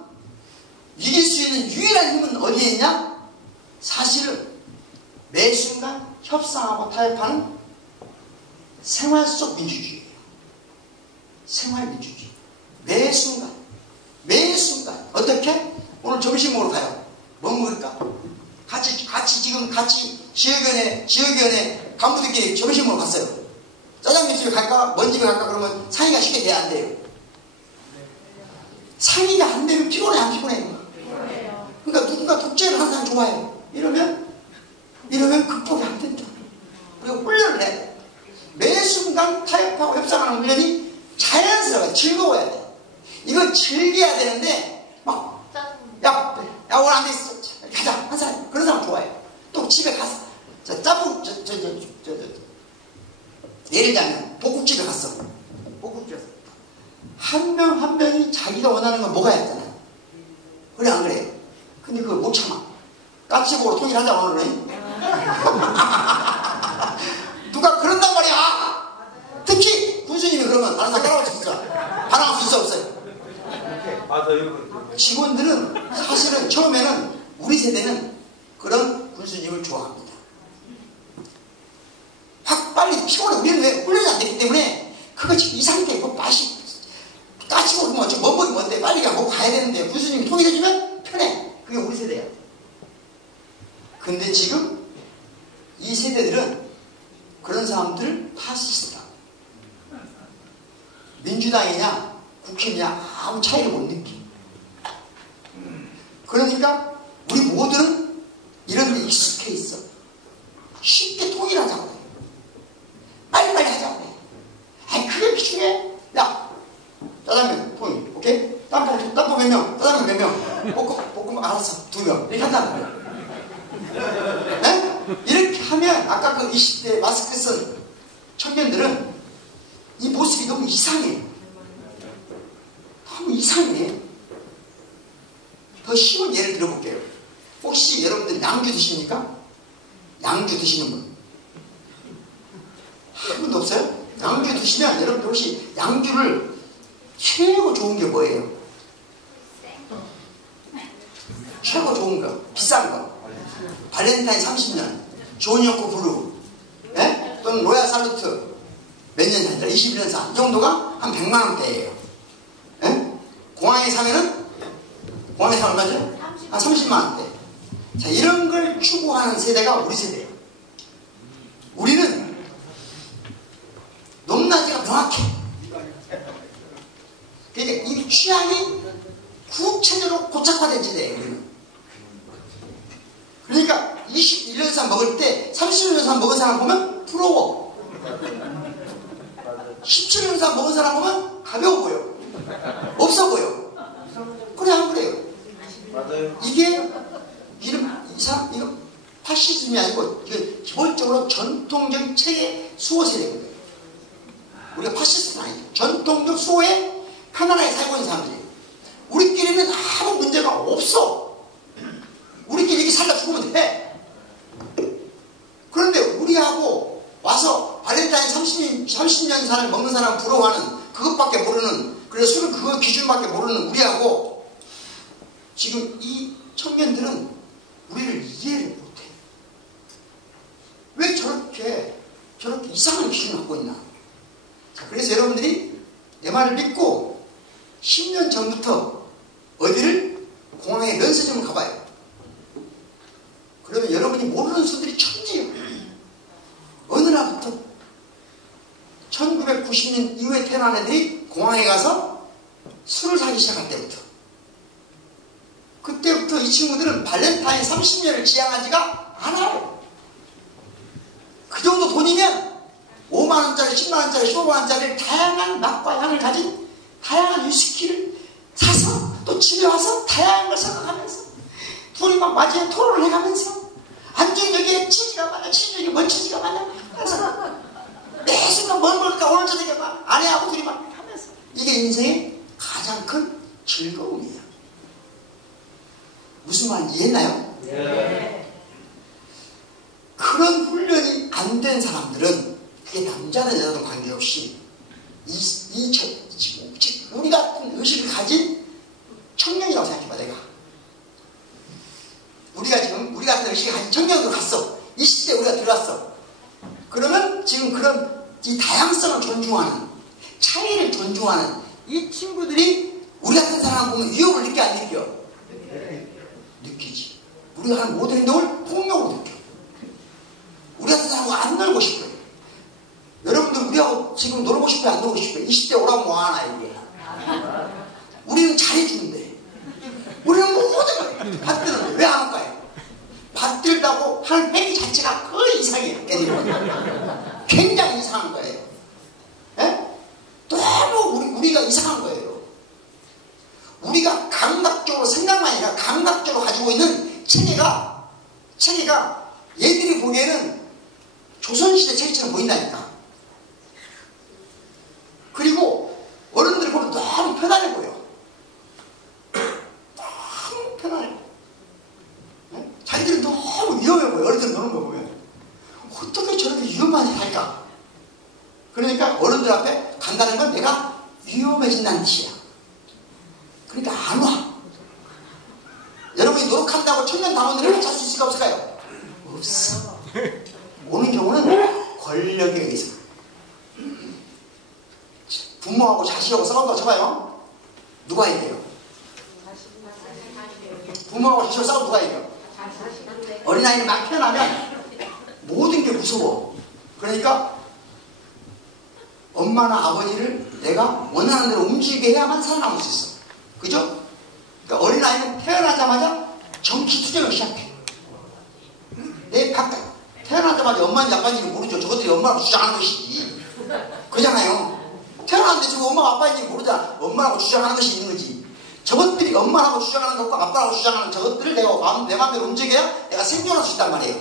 이길 수 있는 유일한 힘은 어디에 있냐? 사실은 매 순간 협상하고 타협하는 생활 속 민주주의예요. 생활 민주주의. 매 순간 어떻게? 오늘 점심 먹으러 가요. 뭐 먹을까? 같이 지역위원회 간부들끼리 점심 먹으러 갔어요. 짜장면 집에 갈까? 먼 집에 갈까? 그러면 상의가 쉽게 돼야 안 돼요. 상의가 안 되면 피곤해, 안 피곤해? 그러니까 누군가 독재를 하는 사람 좋아해요. 이러면 극복이 안 된다. 그리고 훈련을 해야 돼. 매 순간 타협하고 협상하는 훈련이 자연스러워요. 즐거워야 돼. 이거 즐겨야 되는데 야 오늘 안 돼 있어. 가자. 한 사람. 그런 사람 좋아해요. 또 집에 가서 예를 들면 볶음집에 갔어. 볶음집에서 한 명이 자기가 원하는 건 뭐가 있잖아요. 그래 안 그래요? 근데 그걸 못 참아. 까치복으로 통일하자 오늘은. 누가 그런단 말이야. 특히 군수님이 그러면 다른 사람 깔아맞힐 수 있어. 반항할 수 없어요. 직원들은 사실은 처음에는 우리 세대는 그런 군수님을 좋아합니다. 확 빨리 피곤해. 우리는 왜 훈련이 안 되기 때문에 그거 지금 이 상태에 뭐 맛이 까치고 뭐 먼 거리 뭔데 빨리 가고 가야 되는데 군수님이 통일해주면 편해. 그게 우리 세대야. 근데 지금 이 세대들은 그런 사람들을 파시스트다. 민주당이냐 국회냐 아무 차이를 못 느껴. 그러니까 우리 모두는 이런 데 익숙해 있어. 쉽게 통일하자고 해. 빨리빨리 하자고 해. 아니 그게 필요해. 야 짜장면 통일 오케이? 땀포 몇 명? 짜장면 몇 명? 볶음 알았어 2명 이렇게 한다는 거야. 네? 이렇게 하면 아까 그 20대 마스크 쓴 청년들은 이 모습이 너무 이상해. 너무 이상해. 더 쉬운 예를 들어볼게요. 혹시 여러분들 양주 드십니까? 양주 드시는 분? 한 분도 없어요? 양주 드시면 여러분들 혹시 양주를 최고 좋은 게 뭐예요? 최고 좋은 거, 비싼 거. 발렌타인 30년, 조니어코 블루, 예? 또는 로얄 살루트, 몇 년 전이다, 21년 산. 이 정도가 한 100만원대예요. 예? 공항에 사면은, 공항에 사면 얼마죠? 한 30만원대. 자, 이런 걸 추구하는 세대가 우리 세대예요. 우리는 높낮이가 명확해. 그러니까 이 취향이 구체적으로 고착화된 세대예요, 우리는. 그러니까 21년산 먹을 때 30년산 먹은 사람 보면 부러워. 17년산 먹은 사람 보면 가벼워 보여. 없어 보여. 그래. 바로 전통적 체계 수호 세대거든요. 우리가 파시스트는 아니죠. 전통적 수호에 편안하게 살고 있는 사람들이에요. 우리끼리는 아무 문제가 없어. 우리끼리 이렇게 살다 죽으면 돼. 그런데 우리하고 와서 발렌타인 30년 사람 먹는 사람 부러워하는 그것밖에 모르는, 그래서 술은 그거 기준밖에 모르는 우리하고 지금 이 청년들은 우리를 이해를 못해. 왜 저렇게 이상한 기준을 갖고 있나. 자, 그래서 여러분들이 내 말을 믿고 10년 전부터 어디를 공항에 면세점을 가봐요. 그러면 여러분이 모르는 수들이 천지예요. 어느 날부터 1990년 이후에 태어난 애들이 공항에 가서 술을 사기 시작할 때부터, 그때부터 이 친구들은 발렌타인 30년을 지향하지가 않아요. 그 정도 돈이면 5만원짜리, 10만원짜리, 15만원짜리 다양한 맛과 향을 가진 다양한 위스키를 사서 또 집에 와서 다양한 걸 생각하면서 둘이 막 마주에 토론을 해가면서 안전 여기에 치즈가 많아, 치즈 여기 뭔 치즈가 많아, 그래서 매 순간 뭘 먹을까, 오늘 저녁에 막 아내하고 둘이 막 하면서, 이게 인생의 가장 큰 즐거움이에요. 무슨 말인지 이해했나요? 네. 그런 훈련이 안 된 사람들은, 그게 남자든 여자든 관계없이 우리 같은 의식을 가진 청년이라고 생각해봐. 내가 우리가 지금 우리 같은 의식을 가진 청년으로 갔어. 이 시대에 우리가 들어왔어. 그러면 지금 그런 이 다양성을 존중하는, 차이를 존중하는 이 친구들이 우리 같은 사람 보면 위협을 느껴 안 느껴? 느끼지. 우리가 하는 모든 행동을 폭력으로 느껴. 우리 같은 사람하고 안 놀고 싶어요. 여러분들 우리하고 지금 놀고 싶어요, 안 놀고 싶어요? 20대 오라고 뭐하나 이게. 우리는 잘해주는데, 우리는 모든 걸 받드는데 왜 안 할까요? 받들다고 하는 행위 자체가 거의 이상해요. 걔들은 굉장히 이상한 거예요. 에? 너무 우리가 이상한 거예요. 우리가 감각적으로, 생각만 아니라 감각적으로 가지고 있는 체계가 얘들이 보기에는 조선시대 체계처럼 보인다니까. 그리고 어른들 보면 너무 편안해 보여. 너무 편안해. 네? 자기들은 너무 위험해 보여. 어른들 노는 거 보면 어떻게 저렇게 위험한 일을 할까. 그러니까 어른들 앞에 간다는 건 내가 위험해진다는 뜻이야. 그러니까 안 와. 여러분이 노력한다고 청년 당원들을 찾을 수 있을까 없을까요? 없어. 오는 경우는 권력에 의해서. 부모하고 자식하고 싸운다고 쳐봐요. 누가 이겨요? 부모하고 자식하고 싸우면 누가 이겨요? 어린아이는 막 태어나면 모든 게 무서워. 그러니까 엄마나 아버지를 내가 원하는 대로 움직이게 해야만 살아남을 수 있어. 그죠? 그러니까 어린아이는 태어나자마자 정치투쟁을 시작해. 내 바깥 태어나자마자 엄마인지 아빠인지 모르죠. 저것들이 엄마라고 주장하는 것이지. 그러잖아요. 태어났는데 지금 엄마가 아빠인지 모르잖아. 엄마라고 주장하는 것이 있는 거지. 저것들이 엄마라고 주장하는 것과 아빠라고 주장하는 저것들을 내가 내 마음대로 움직여야 내가 생존할 수 있단 말이에요.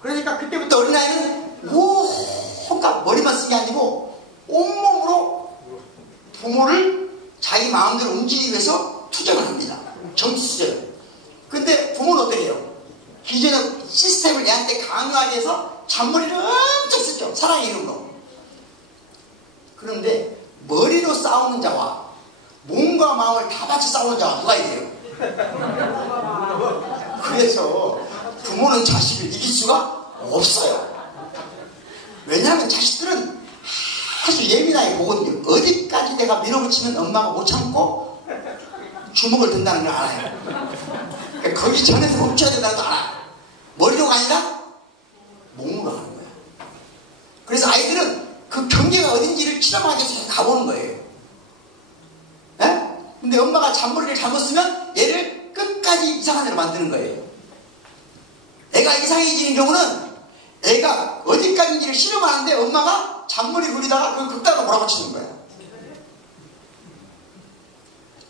그러니까 그때부터 어린아이는 온갖 머리만 쓴 게 아니고 온몸으로 부모를 자기 마음대로 움직이기 위해서 투쟁을 합니다. 정치 투쟁. 근데 부모는 어떻게 해요? 기존의 시스템을 얘한테 강요하기 위해서 잔머리를 엄청 쓰죠. 사랑의 이름으로. 그런데 머리로 싸우는 자와 몸과 마음을 다 바쳐 싸우는 자와 누가 이겨요? 그래서 부모는 자식을 이길 수가 없어요. 왜냐하면 자식들은 아주 예민하게 보거든요. 어디까지 내가 밀어붙이면 엄마가 못 참고 주먹을 든다는 걸 알아요. 그러니까 거기 전에서 멈춰야 된다는 걸 알아요. 머리로가 아니라 몸으로 하는 거예요. 그래서 아이들은 그 경계가 어딘지를 실험하기 위해서 가보는 거예요. 에? 근데 엄마가 잔머리를 잘못 쓰면 얘를 끝까지 이상한 애로 만드는 거예요. 애가 이상해지는 경우는 애가 어디까지인지를 실험하는데 엄마가 잔머리 굴리다가 그 극단으로 몰아붙이는 거예요.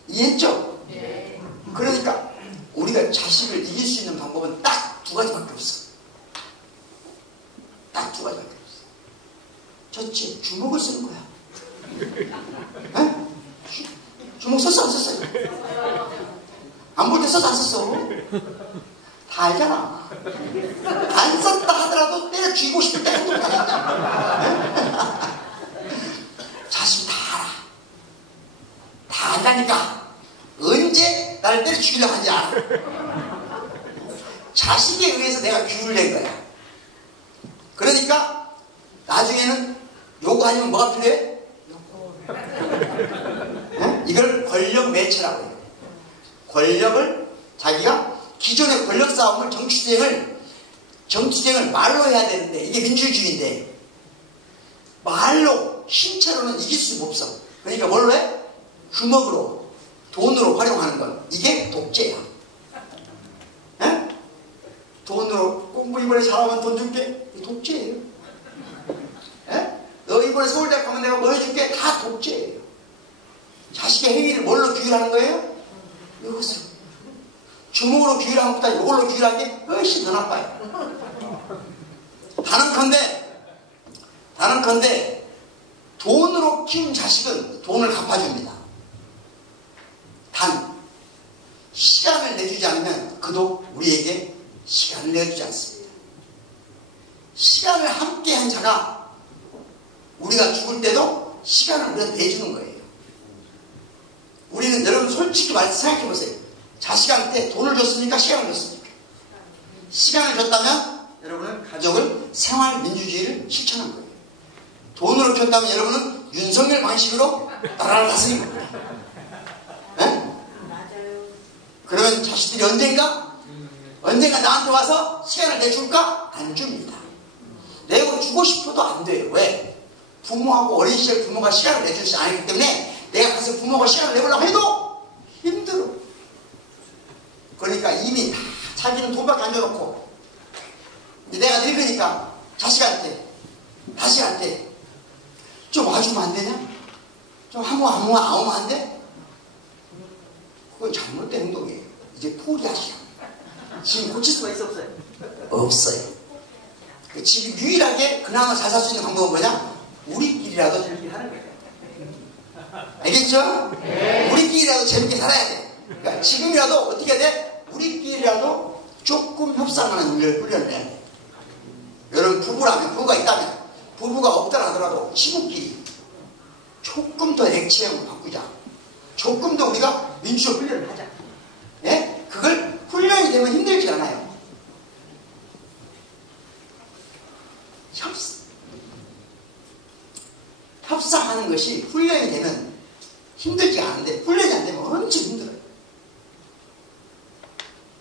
이해했죠? 네. 그러니까 우리가 자식을 이길 수 있는 방법은 딱 두 가지밖에 없어. 주먹 썼어 안 썼어요? 안 볼 때 썼어 안 썼어? 다 알잖아. 안 썼다 하더라도 때려 죽이고 싶을 때 행동 다 했다. 자식 다 알아. 다 안다니까. 언제 나를 때려 죽이려고 하는지 알아. 자식에 의해서 내가 규율 낸 거야. 그러니까 나중에는 요거 아니면 뭐가 필요해? 응? 이걸 권력 매체라고 해요. 권력을 자기가 기존의 권력 싸움을 정치쟁을 말로 해야 되는데 이게 민주주의인데 말로 신체로는 이길 수가 없어. 그러니까 뭘로 해? 주먹으로 돈으로 활용하는 것. 이게 독재야. 에? 돈으로 공부 이번에 잘하면 돈 줄게. 이게 독재예요. 에? 너 이번에 서울대학 가면 내가 뭐 해줄게. 다 독재예요. 자식의 행위를 뭘로 규율하는 거예요? 이것을 주먹으로 규율하는 것보다 이걸로 규율하는 게 훨씬 더 나빠요. 단언컨대 돈으로 키운 자식은 돈을 갚아줍니다. 단 시간을 내주지 않으면 그도 우리에게 시간을 내주지 않습니다. 시간을 함께 한 자가 우리가 죽을 때도 시간을 우리가 내주는 거예요. 우리는 여러분 솔직히 말해서 생각해 보세요. 자식한테 돈을 줬습니까? 시간을 줬습니까? 시간을 줬다면 여러분은 가족을 생활민주주의를 실천한 거예요. 돈으로 줬다면 여러분은 윤석열 방식으로 나라를 다스린 겁니다. 네? 그러면 자식들이 언젠가 나한테 와서 시간을 내줄까? 안 줍니다. 내가 주고 싶어도 안 돼요. 왜? 부모하고 어린 시절 부모가 시간을 내주지 않기 때문에 내가 가서 부모가 시간을 내보려고 해도 힘들어. 그러니까 이미 다 자기는 돈밖에 안 줘놓고 내가 늙으니까 자식한테 좀 와주면 안 되냐? 좀 한번 아우면 안 돼? 그건 잘못된 행동이에요. 이제 포기하시오. 지금 고칠 수가 있어 없어요? 없어요. 지금 유일하게 그나마 잘 살 수 있는 방법은 뭐냐? 우리끼리라도 재밌게 사는 거예요. 알겠죠? 네. 우리끼리라도 재밌게 살아야 돼. 그러니까 지금이라도 어떻게 해야 돼? 우리끼리라도 조금 협상하는 훈련을 해야 돼. 여러분 부부라면, 부부가 있다면, 부부가 없더라 하더라도 친구끼리 조금 더 액체형으로 바꾸자. 조금 더 우리가 민주적 훈련을 하자. 예? 그걸 훈련이 되면 힘들지 않아요. 협상하는 것이 훈련이 되면 힘들지 않은데 훈련이 안 되면 엄청 힘들어요.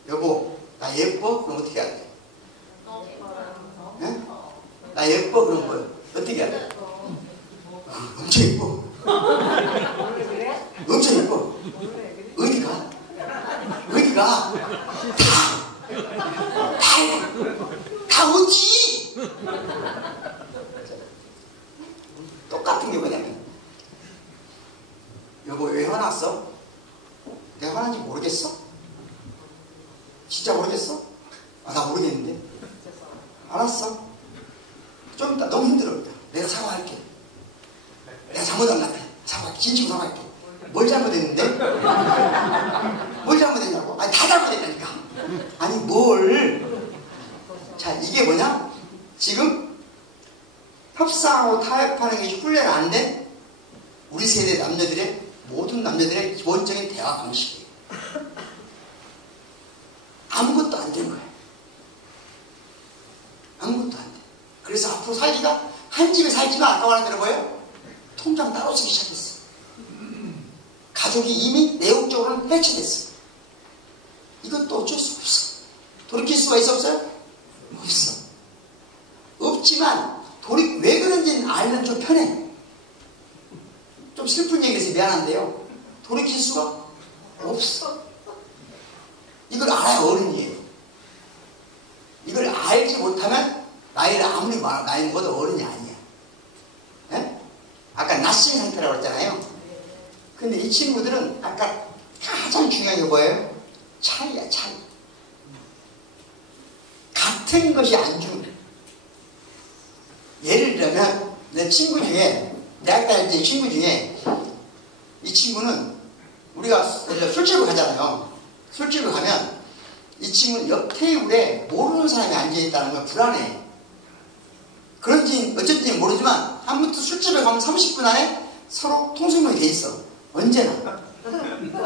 여보, 나 예뻐? 그럼 어떻게 해야 돼? 네? 나 예뻐? 그럼 뭐 어떻게 해야 돼? 엄청 예뻐. 엄청 예뻐. 어디가? 다 어디? 똑같은 게 뭐냐면 여보 왜 화났어? 내가 화난지 모르겠어? 진짜 모르겠어? 아, 나 모르겠는데. 알았어. 좀 이따 너무 힘들어. 내가 사과할게. 내가 잘못한 것 같아. 사과할게. 진심으로 사과할게. 뭘 잘못했는데? 뭘 잘못했냐고? 아니 다 잘못했다니까. 아니 뭘? 자 이게 뭐냐? 지금 협상하고 타협하는 게 훈련 안 된 우리 세대 남녀들의 모든 남녀들의 기본적인 대화 방식이에요. 아무것도 안 된 거예요. 아무것도 안 돼. 그래서 앞으로 살기가 한 집에 살지만 아까 말한 대로 뭐예요? 통장 따로 쓰기 시작했어. 가족이 이미 내용적으로는 해체됐어. 이것도 어쩔 수 없어. 돌이킬 수가 있어 없어요? 없어. 없지만 왜 그런지는 알면 좀 편해. 좀 슬픈 얘기해서 미안한데요. 돌이킬 수가 없어. 이걸 알아야 어른이에요. 이걸 알지 못하면 나이를 아무리 나이 먹어도 어른이 아니야. 네? 아까 낯신 상태라고 했잖아요. 근데 이 친구들은 아까 가장 중요한 게 뭐예요? 차이야, 차이. 같은 것이 안 주는 거예요. 예를 들면 내 친구 중에 내 아까 했던 친구 중에 이 친구는 우리가 술집을 가잖아요. 술집을 가면 이 친구는 옆 테이블에 모르는 사람이 앉아있다는 걸 불안해. 그런지 어쩐지 모르지만 아무튼 술집에 가면 30분 안에 서로 통성명이 돼 있어. 언제나.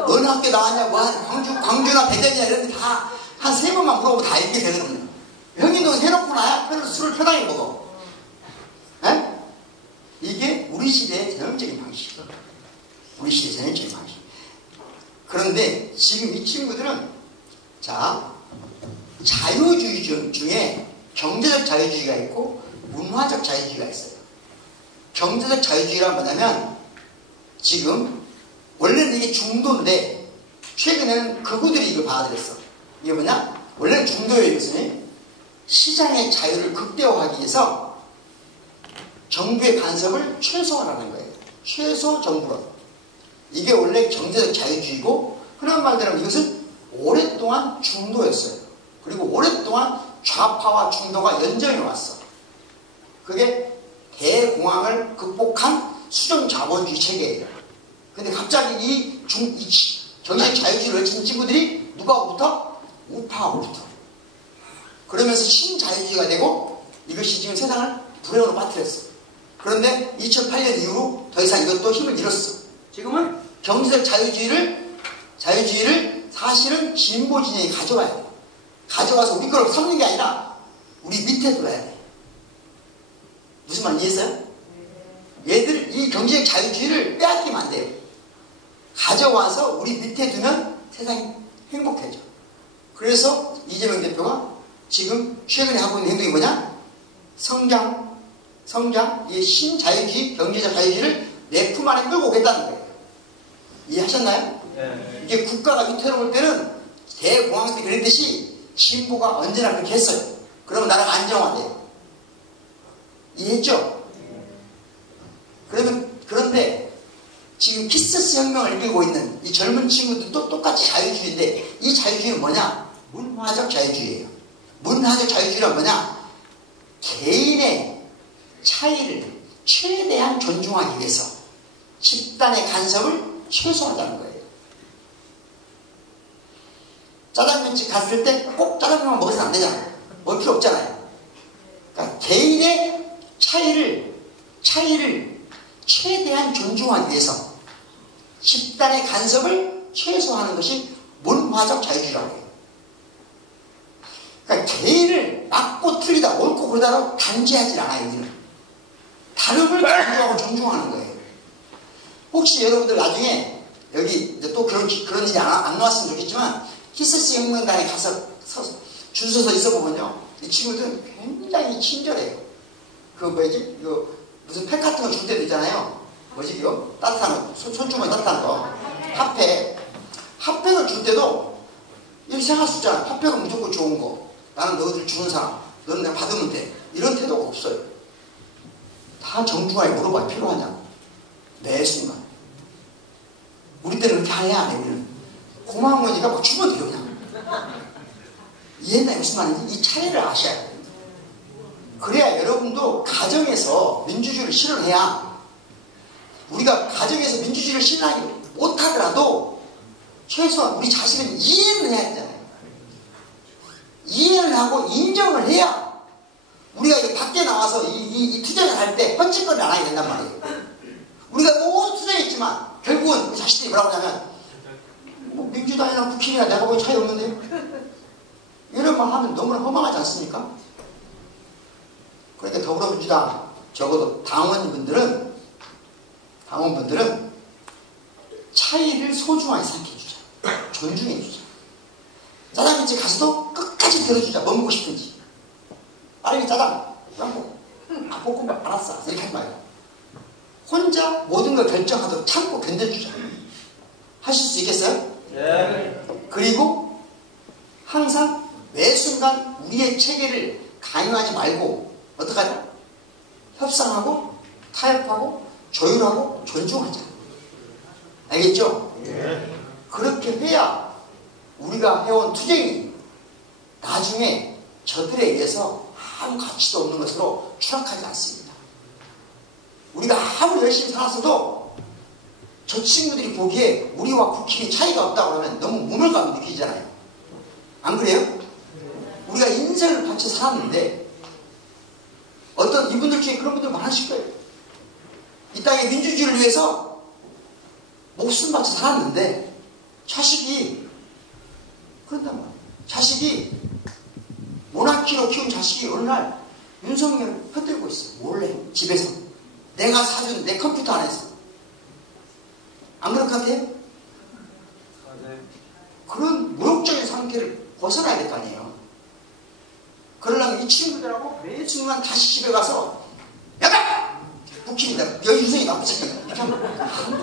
어느 학교 나왔냐, 뭐 광주나 대전이나 이런 데 다 한 3번만 물어보고 다 읽게 되거든요. 형님도 해놓고 나야 술을 편하게 먹어. 에? 이게 우리 시대의 전형적인 방식. 우리 시대의 전형적인 방식. 그런데 지금 이 친구들은 자, 자유주의 중에 경제적 자유주의가 있고 문화적 자유주의가 있어요. 경제적 자유주의란 뭐냐면 지금 원래는 이게 중도인데 최근에는 극우들이 이걸 받아들였어. 이게 뭐냐? 원래는 중도예요. 이것은 시장의 자유를 극대화하기 위해서 정부의 간섭을 최소화하는 거예요. 최소 정부론. 이게 원래 경제적 자유주의고 흔한 말대로 이것은 오랫동안 중도였어요. 그리고 오랫동안 좌파와 중도가 연정해 왔어. 그게 대공황을 극복한 수정자본주의 체계예요. 근데 갑자기 이 경제적 자유주의를 외치는 친구들이 누구하고부터? 우파하고부터. 그러면서 신자유주의가 되고 이것이 지금 세상을 불행으로 빠뜨렸어. 그런데 2008년 이후 더 이상 이것도 힘을 잃었어. 지금은 경제적 자유주의를 사실은 진보 진영이 가져와야 돼. 가져와서 우리 거로 삼는 게 아니라 우리 밑에 둬야 돼. 무슨 말 이해했어요? 얘들 이 경제적 자유주의를 빼앗기면 안 돼요. 가져와서 우리 밑에 두면 세상이 행복해져. 그래서 이재명 대표가 지금 최근에 하고 있는 행동이 뭐냐? 성장, 이 신자유주의, 경제적 자유주의를 내 품 안에 끌고 오겠다는 거예요. 이해하셨나요? 네. 이게 국가가 위태로울 때는 대공황 때 그랬듯이 진보가 언제나 그렇게 했어요. 그러면 나라가 안정화돼요. 이해했죠? 그런데 지금 키스스 혁명을 이끌고 있는 이 젊은 친구들도 똑같이 자유주의인데 이 자유주의는 뭐냐? 문화적 자유주의예요. 문화적 자유주의란 뭐냐? 개인의 차이를 최대한 존중하기 위해서 집단의 간섭을 최소화하자는 거예요. 짜장면집 갔을 때 꼭 짜장면만 먹어서는 안 되잖아요. 먹을 필요 없잖아요. 그러니까 개인의 차이를 최대한 존중하기 위해서 집단의 간섭을 최소화하는 것이 문화적 자유주의라고 해요. 그러니까 개인을 맞고 틀리다, 옳고 그르다로 단죄하지 않아요. 여기는 다름을 존중하고 존중하는 거예요. 혹시 여러분들 나중에 여기 이제 또 그런 일이 안 나왔으면 좋겠지만 키스스 혁명단에 가서 줄 서서 있어보면요, 이 친구들은 굉장히 친절해요. 무슨 팩 같은 거 줄 때도 있잖아요. 뭐지 이거? 따뜻한 거, 손주머니 따뜻한 거. 핫팩을 줄 때도 이렇게 생각할 수 있잖아. 핫팩은 무조건 좋은 거. 나는 너희들 주는 사람, 너는 내가 받으면 돼. 이런 태도가 없어요. 다 정중하게 물어봐. 필요하냐고. 매 순간. 우리 때는 그렇게 안 해, 안 해, 우리는. 고마운 거니까 막 주면 돼요, 그냥. 이해했나요? 무슨 말인지? 이 차이를 아셔야 돼요. 그래야 여러분도 가정에서 민주주의를 실현해야, 우리가 가정에서 민주주의를 실현하기 못하더라도 최소한 우리 자신은 이해는 해야 되잖아요. 이해를 하고 인정을 해야 우리가 이제 밖에 나와서 이 투쟁을 할 때 헌짓거리를 안 하게 된단 말이에요. 우리가 모두 투쟁했지만 결국은 우리 자신들이 뭐라고 하냐면 뭐 민주당이나 국힘이나 내가 보기 차이 없는데요? 이런 말 하면 너무나 허망하지 않습니까? 그러니까 더불어민주당 적어도 당원분들은 차이를 소중하게 생각해주자. 존중해주자. 짜장면집 가서도 끝까지 들어주자. 뭐 먹고 싶은지. 빠르게 짜장, 볶음밥 알았어. 이렇게 하지 말고. 혼자 모든 걸 결정하도록 참고 견뎌주자. 하실 수 있겠어요? 네. 그리고 항상 매 순간 우리의 체계를 강요하지 말고 어떡하냐? 협상하고 타협하고 조율하고 존중하자. 알겠죠? 네. 그렇게 해야 우리가 해온 투쟁이 나중에 저들에 의해서 아무 가치도 없는 것으로 추락하지 않습니다. 우리가 아무리 열심히 살았어도 저 친구들이 보기에 우리와 국힘이 차이가 없다고 그러면 너무 우물감을 느끼잖아요. 안 그래요? 우리가 인생을 바쳐 살았는데 어떤 이분들 중에 그런 분들 많으실 거예요. 이 땅의 민주주의를 위해서 목숨 바쳐 살았는데 자식이 그런단 말이에요. 자식이 모나키로 키운 자식이 어느 날 윤석열을 펴들고 있어. 몰래 집에서 내가 사준 내 컴퓨터 안에서. 안 그럴 것 같아요? 그런 모욕적인 상태를 벗어나야 될 거 아니에요. 그러려면 이 친구들하고 매 순간 다시 집에 가서 야가! 국힘이다. 여기 유승이 나쁘지. 이렇게 하면 안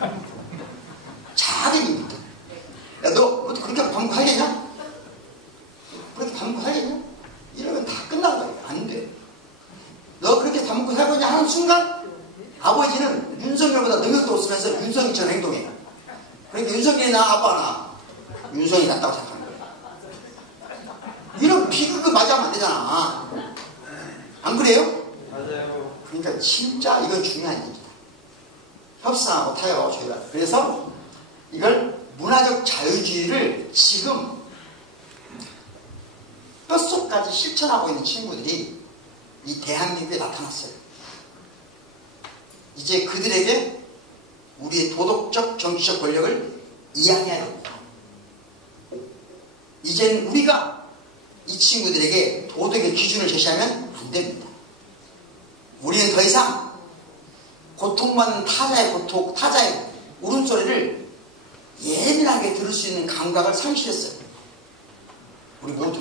돼. 자기입니다. 야, 너 그렇게 반복하겠냐? 그렇게 반복하겠냐? 이러면 다 끝난 거예요. 안 돼. 너 그렇게 반복하겠냐 하는 순간 아버지는 윤석열보다 능력도 없으면서 윤석열처럼 행동해요. 그러니까 윤석열이 나 아빠가 나 윤석열이 낫다고 생각하는 거예요. 이런 비극을 맞이하면 안 되잖아. 안 그래요? 맞아요. 그러니까 진짜 이건 중요한 얘기다. 협상하고 타협하고 저희가. 그래서 이걸 문화적 자유주의를 지금 뼛속까지 실천하고 있는 친구들이 이 대한민국에 나타났어요. 이제 그들에게 우리의 도덕적 정치적 권력을 이양해야 됩니다. 이제는 우리가 이 친구들에게 도덕의 기준을 제시하면 안 됩니다. 우리는 더 이상 고통받는 타자의 고통, 타자의 울음소리를 예민하게 들을 수 있는 감각을 상실했어요. 우리 모두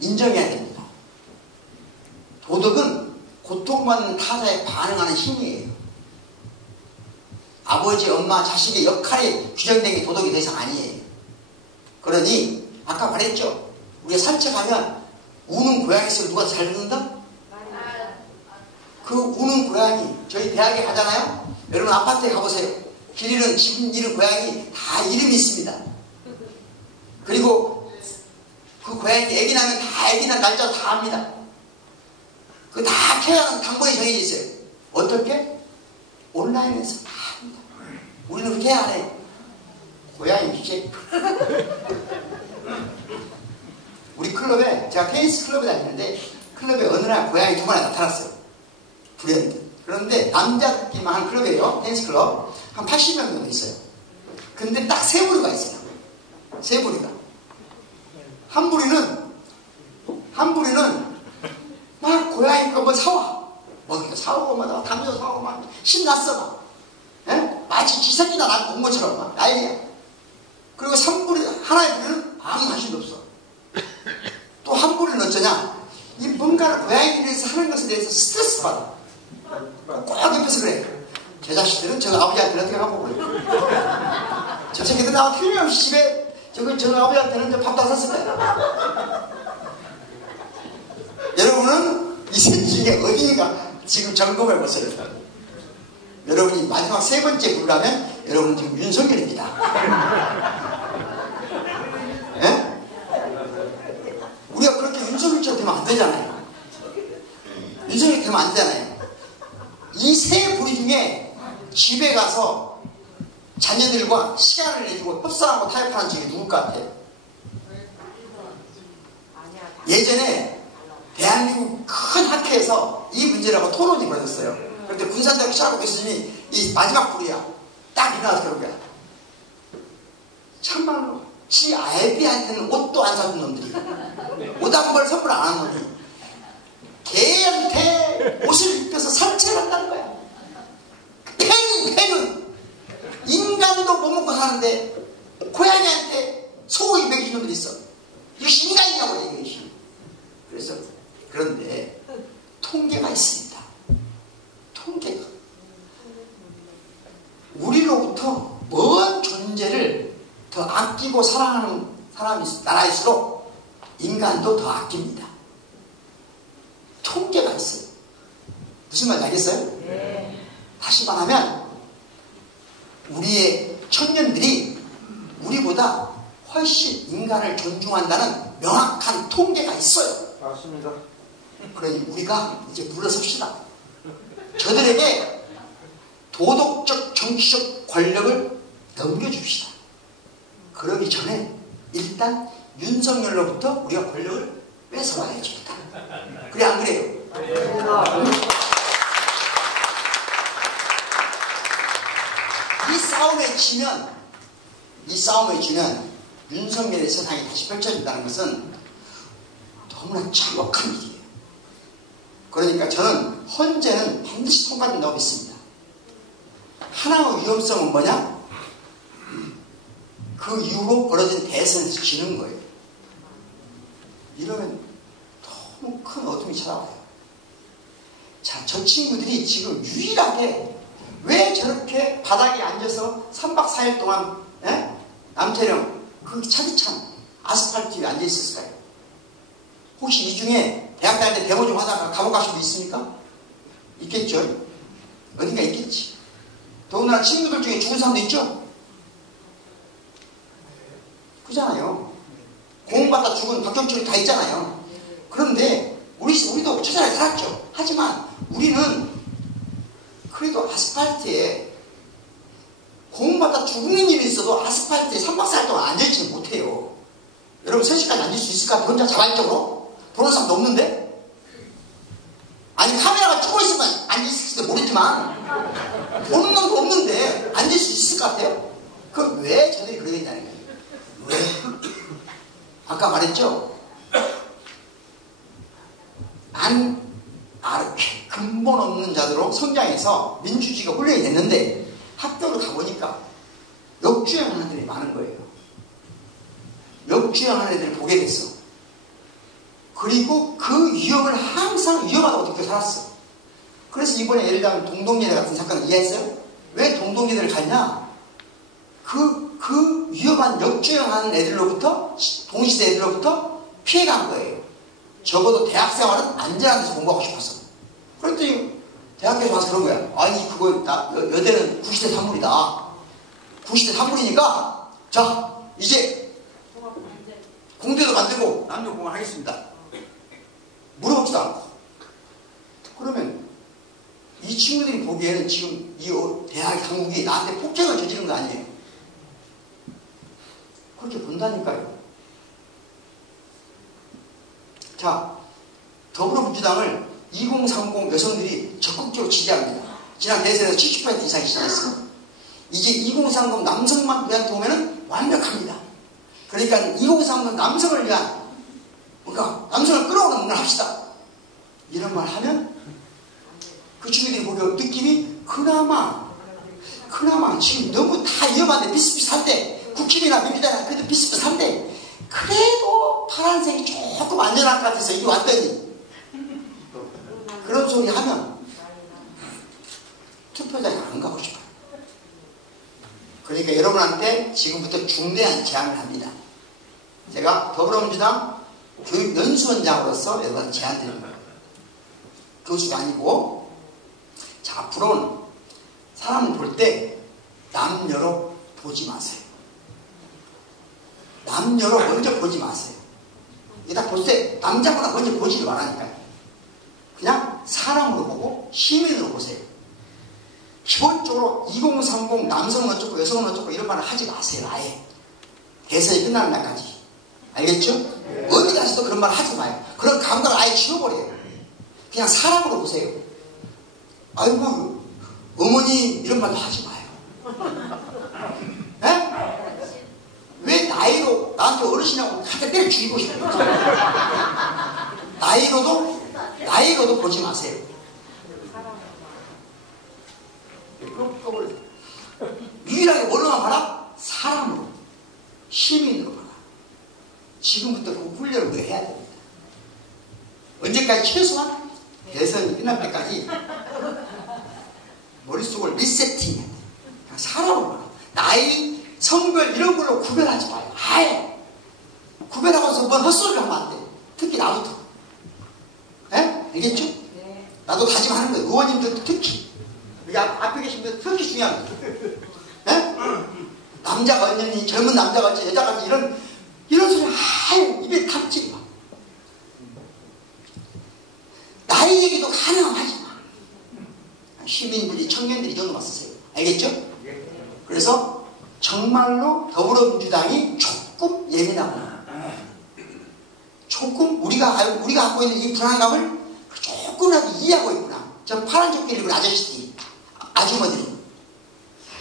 인정해야 됩니다. 도덕은 고통받는 타자에 반응하는 힘이에요. 아버지, 엄마, 자식의 역할이 규정된 게 도덕이 더 이상 아니에요. 그러니 아까 말했죠. 우리가 산책하면 우는 고양이 소리 누가 잘 듣는다? 그 우는 고양이 저희 대학에 가잖아요. 여러분 아파트에 가보세요. 길 잃은 집 잃은 고양이 다 이름이 있습니다. 그리고 그 고양이 애기 나면 다 애기 난 날짜 다 압니다. 그 다 켜야 하는 당번이 정해져 있어요. 어떻게? 온라인에서 다 합니다. 우리는 그렇게 안 해. 고양이 기계. 우리 클럽에 제가 테니스 클럽에 다니는데 클럽에 어느 날 고양이 두 마리 나타났어요. 불현듯. 그런데 남자끼리만 한 클럽이에요. 테니스 클럽. 한 80명 정도 있어요. 근데 딱 세 부류가 있어요. 세 부류가. 한 부류는 막 고양이 거 뭐 사와. 뭐 사오고 막 담요 사오고 막 신났어 막. 예? 마치 지새끼나 난 온 것처럼 막 난리야. 그리고 3부류, 하나의 부류는 아무 관심도 없어. 또 한 부류는 어쩌냐? 이 뭔가를 고양이를 위해서 하는 것에 대해서 스트레스 받아. 꼭 옆에서 그래. 제 자식들은 저 아버지한테 어떻게 하고 그래. 저 새끼들 나와 틀림없이 집에 저 아버지한테는 밥 다 샀을 거야. 여러분은 이 셋 중에 어디가 지금 점검해보세요. 여러분이 마지막 세 번째 부르라면 여러분은 지금 윤석열입니다. 예? 우리가 그렇게 윤석열처럼 되면 안 되잖아요. 윤석열 되면 안 되잖아요. 이 세 부류 중에 집에 가서 자녀들과 시간을 내주고 협상하고 타협하는 집이 누굴 것 같아요? 예전에 대한민국 큰 학회에서 이 문제라고 토론이 벌어졌어요. 그런데 군사적 시작하고 교수님이 이 마지막 부류야. 딱 일어나서 그런 거야. 참말로 지 아이비한테는 옷도 안 사준 놈들이 옷 한 벌 선물 안 한 놈이 개한테 옷을 입혀서 산책을 한다는 거야. 팽은 인간도 못 먹고 사는데 고양이한테 소고기 먹이는 놈들이 있어. 이것이 인간이냐고 얘기해. 그래서 그런데 통계가 있습니다. 통계가 우리로부터 먼 존재를 더 아끼고 사랑하는 사람이 나라일수록 인간도 더 아낍니다. 통계가 있어요. 무슨 말인지 알겠어요? 네. 다시 말하면 우리의 청년들이 우리보다 훨씬 인간을 존중한다는 명확한 통계가 있어요. 맞습니다. 그러니 우리가 이제 물러섭시다. 저들에게 도덕적 정치적 권력을 넘겨줍시다. 그러기 전에 일단 윤석열로부터 우리가 권력을 뺏어와야죠. 그래 안 그래요? 이 싸움에 지면 윤석열의 세상이 다시 펼쳐진다는 것은 너무나 참혹한 일이에요. 그러니까 저는 헌재는 반드시 통과된다고 믿습니다. 하나의 위험성은 뭐냐? 그 이후로 벌어진 대선에서 지는 거예요. 이러면 너무 큰 어둠이 찾아와요. 자, 저 친구들이 지금 유일하게 왜 저렇게 바닥에 앉아서 3박 4일 동안 남태령 그 차디찬 아스팔트 위에 앉아 있었을까요? 혹시 이 중에 대학 다닐 때 데모 좀 하다가 감옥 가신 분 있습니까? 있겠죠? 어딘가 있겠지. 더군다나 친구들 중에 죽은 사람도 있죠? 그잖아요. 공부받다 죽은 박경철이 다 있잖아요. 그런데 우리도 처절하게 살았죠. 하지만 우리는 그래도 아스팔트에 공부받다 죽는 일이 있어도 아스팔트에 3박 4일 동안 앉아있지는 못해요. 여러분 3시간 앉을 수 있을까? 혼자 자발적으로? 보는 사람도 없는데? 아니 카메라가 찍고 있으면 앉아있을지도 모르지만 보는 놈도 없는데 앉을 수 있을 것 같아요? 그럼 왜 저들이 그러게 했냐는 거예요. 왜? 아까 말했죠? 근본 없는 자들로 성장해서 민주주의가 훈련이 됐는데 학교를 가보니까 역주행하는 애들이 많은 거예요. 역주행하는 애들을 보게 됐어. 그리고 그 위험을 항상 위험하다고 느껴 살았어. 그래서 이번에 예를 들면 동동예대 같은 사건을 이해했어요? 왜 동동예대를 갔냐? 그 위험한 역주행하는 애들로부터, 동시대 애들로부터 피해간 거예요. 적어도 대학생활은 안전한 데서 공부하고 싶었어. 그랬더니 대학교에서 와서 그런 거야. 아니 그거 여대는 구시대 산물이다. 구시대 산물이니까 자 이제 공대도 만들고 남녀공학 하겠습니다. 물어보지도 않고. 그러면 이 친구들이 보기에는 지금 이 대학 당국이 나한테 폭행을 저지른 거 아니에요? 그렇게 본다니까요. 자, 더불어민주당을 2030 여성들이 적극적으로 지지합니다. 지난 대선에서 70% 이상이 지지했어요. 이제 2030 남성만 우리한테 오면은 완벽합니다. 그러니까 2030 남성을 위한 뭔가 남성을 끌어오는 뭔가를 합시다. 이런 말 하면 그 친구들이 보기 느낌이 그나마 지금 너무 다 위험한데 비슷비슷한데 국힘이나 민주당이나 그래도 비슷비슷한데 그래도 파란색이 조금 안전할 것 같아서 이리 왔더니 그런 소리 하면 투표장에 안 가고 싶어요. 그러니까 여러분한테 지금부터 중대한 제안을 합니다. 제가 더불어민주당 교육연수원장으로서 여러분한테 제안 드립니다. 교수가 아니고 자, 앞으로는 사람을 볼 때 남녀로 보지 마세요. 남녀로 먼저 보지 마세요. 일단 볼 때 남자보다 먼저 보지를 말라니까요. 그냥 사람으로 보고 시민으로 보세요. 기본적으로 2030 남성은 어쩌고 여성은 어쩌고 이런 말을 하지 마세요. 아예 대선이 끝나는 날까지. 알겠죠? 어디 가서도 그런 말 하지 마요. 그런 감각을 아예 지워버려요. 그냥 사람으로 보세요. 아이고 어머니 이런 말도 하지 마요. 에? 왜 나이로 나한테 어르신이라고 갖다 때려 죽이고 싶어요. 나이로도 보지 마세요. 유일하게 뭘로만 봐라? 사람으로, 시민으로 봐라. 지금부터 그 훈련을 우리가 해야 됩니다. 언제까지? 최소한 대선이 끝날 때까지 머릿속을 리세팅해야 돼. 그냥 사람으로 봐라. 나이, 성별 이런 걸로 구별하지 마요. 아예 구별하고서 뭔 헛소리를 하면 안 돼. 특히 나부터. 에? 알겠죠? 네. 나도 다짐하는 거예요. 의원님들도 특히. 여기 앞에 계신 분들 특히 중요한 거예요. 에? 남자가 어쩌니 젊은 남자가 어쩌니 여자가 어쩌니 이런 소리 아예 입에 닥치지 마. 나이 얘기도 가능하면 하지 마. 시민들이 청년들이 이 정도만 쓰세요. 알겠죠? 그래서 그래서 정말로 더불어민주당이 조금 예민하고 조금 우리가 갖고 있는 이 불안감을 조금이라도 이해하고 있구나. 저 파란 조끼를 입은 아저씨들이, 아주머니들이.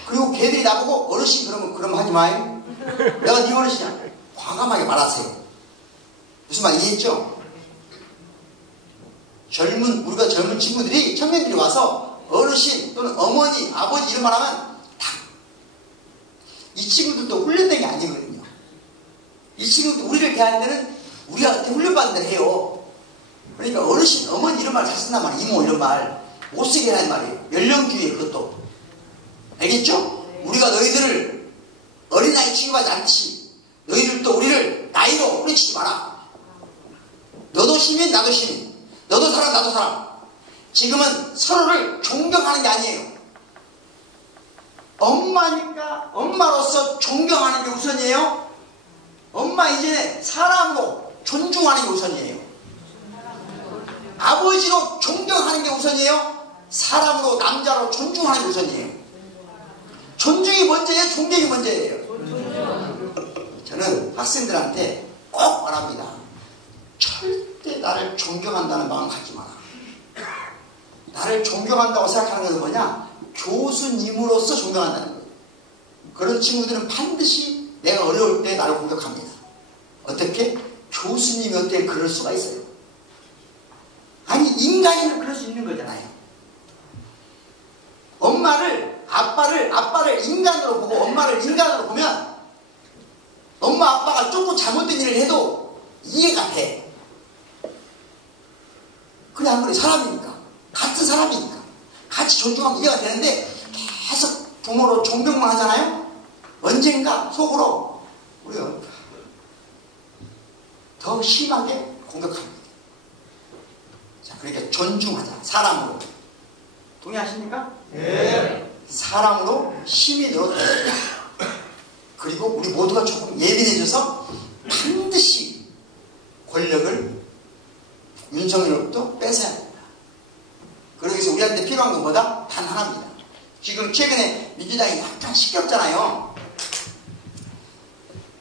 그리고 걔들이 나보고 어르신 그러면 하지 마요. 내가 네 어르신이야. 과감하게 말하세요. 무슨 말 이해했죠? 우리가 젊은 친구들이, 청년들이 와서 어르신 또는 어머니, 아버지 이런 말 하면 이 친구들도 훈련된 게 아니거든요. 이 친구들 우리를 대할 때는 우리가 그때 훈련받은 대로 해요. 그러니까 어르신, 어머니 이런 말 잘 쓴단 말이에요. 이모 이런 말 못 쓰게 하는 말이에요. 연령주의 그것도. 알겠죠? 우리가 너희들을 어린아이 취급하지 않지. 너희들도 우리를 나이로 뿌리치지 마라. 너도 시민 나도 시민, 너도 사람 나도 사람. 지금은 서로를 존경하는 게 아니에요. 엄마니까 엄마로서 존경하는 게 우선이에요. 엄마 이전에 사람으로 존중하는 게 우선이에요. 아버지로 존경하는 게 우선이에요. 사람으로 남자로 존중하는 게 우선이에요. 존중이 먼저예요, 존경이 먼저예요. 저는 학생들한테 꼭 말합니다. 절대 나를 존경한다는 마음 갖지 마라. 나를 존경한다고 생각하는 것은 뭐냐? 교수님으로서 존경한다는 거예요. 그런 친구들은 반드시 내가 어려울 때 나를 공격합니다. 어떻게? 교수님이 어떻게 그럴 수가 있어요? 아니, 인간이면 그럴 수 있는 거잖아요. 아빠를 인간으로 보고 엄마를 인간으로 보면 엄마 아빠가 조금 잘못된 일을 해도 이해가 돼. 그래 안 그래? 사람이니까. 같은 사람이니까. 같이 존중하면 이해가 되는데 계속 부모로 존경만 하잖아요? 언젠가 속으로 우리가 더 심하게 공격합니다. 자, 그러니까 존중하자. 사람으로. 동의하십니까? 네. 사람으로 시민으로 되자. 그리고 우리 모두가 조금 예민해져서 반드시 권력을 윤석열로부터 뺏어야 합니다. 그러기 위해서 우리한테 필요한 건 뭐다? 단 하나입니다. 지금 최근에 민주당이 약간 시끄럽잖아요.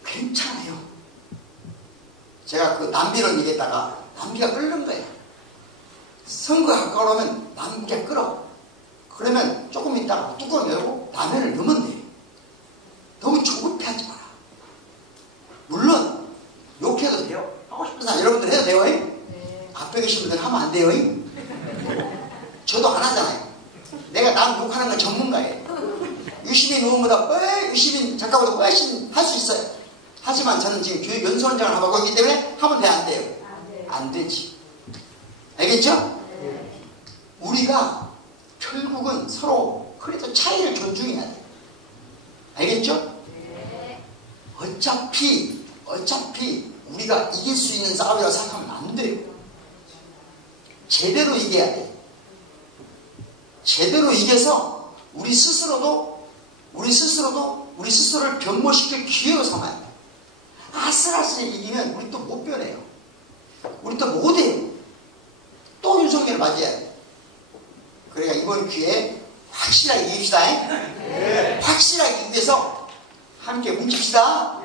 괜찮아요. 제가 그 남비론 얘기했다가 남비가 끓는 거예요. 선거 가까우면 남비가 끓어. 그러면 조금 있다가 뚜껑을 열고 라면을 넣으면 돼요. 너무 조급해하지 마라. 물론 욕해도 돼요. 하고 싶은 사람 여러분들 해도 돼요. 네. 앞에 계신 분들 하면 안 돼요. 저도 안 하잖아요. 내가 남 욕하는 건 전문가예요. 유시민 의원보다 유시민 작가보다 훨씬 할 수 있어요. 하지만 저는 지금 교육연수원장을 하고 있기 때문에 하면 돼, 안 돼요? 안 되지. 알겠죠? 우리가 결국은 서로 그래도 차이를 존중해야 돼요. 알겠죠? 어차피 우리가 이길 수 있는 싸움이라고 생각하면 안 돼요. 제대로 이겨야 돼. 제대로 이겨서 우리 스스로를 변모시킬 기회로 삼아야 돼. 아슬아슬 이기면 우리 또 못 변해요. 우리 또 못해요. 또 윤석열을 맞이해야 돼. 그러니까 이번 기회에 확실하게 이깁시다. 확실하게 이기기 위해서 함께 뭉칩시다.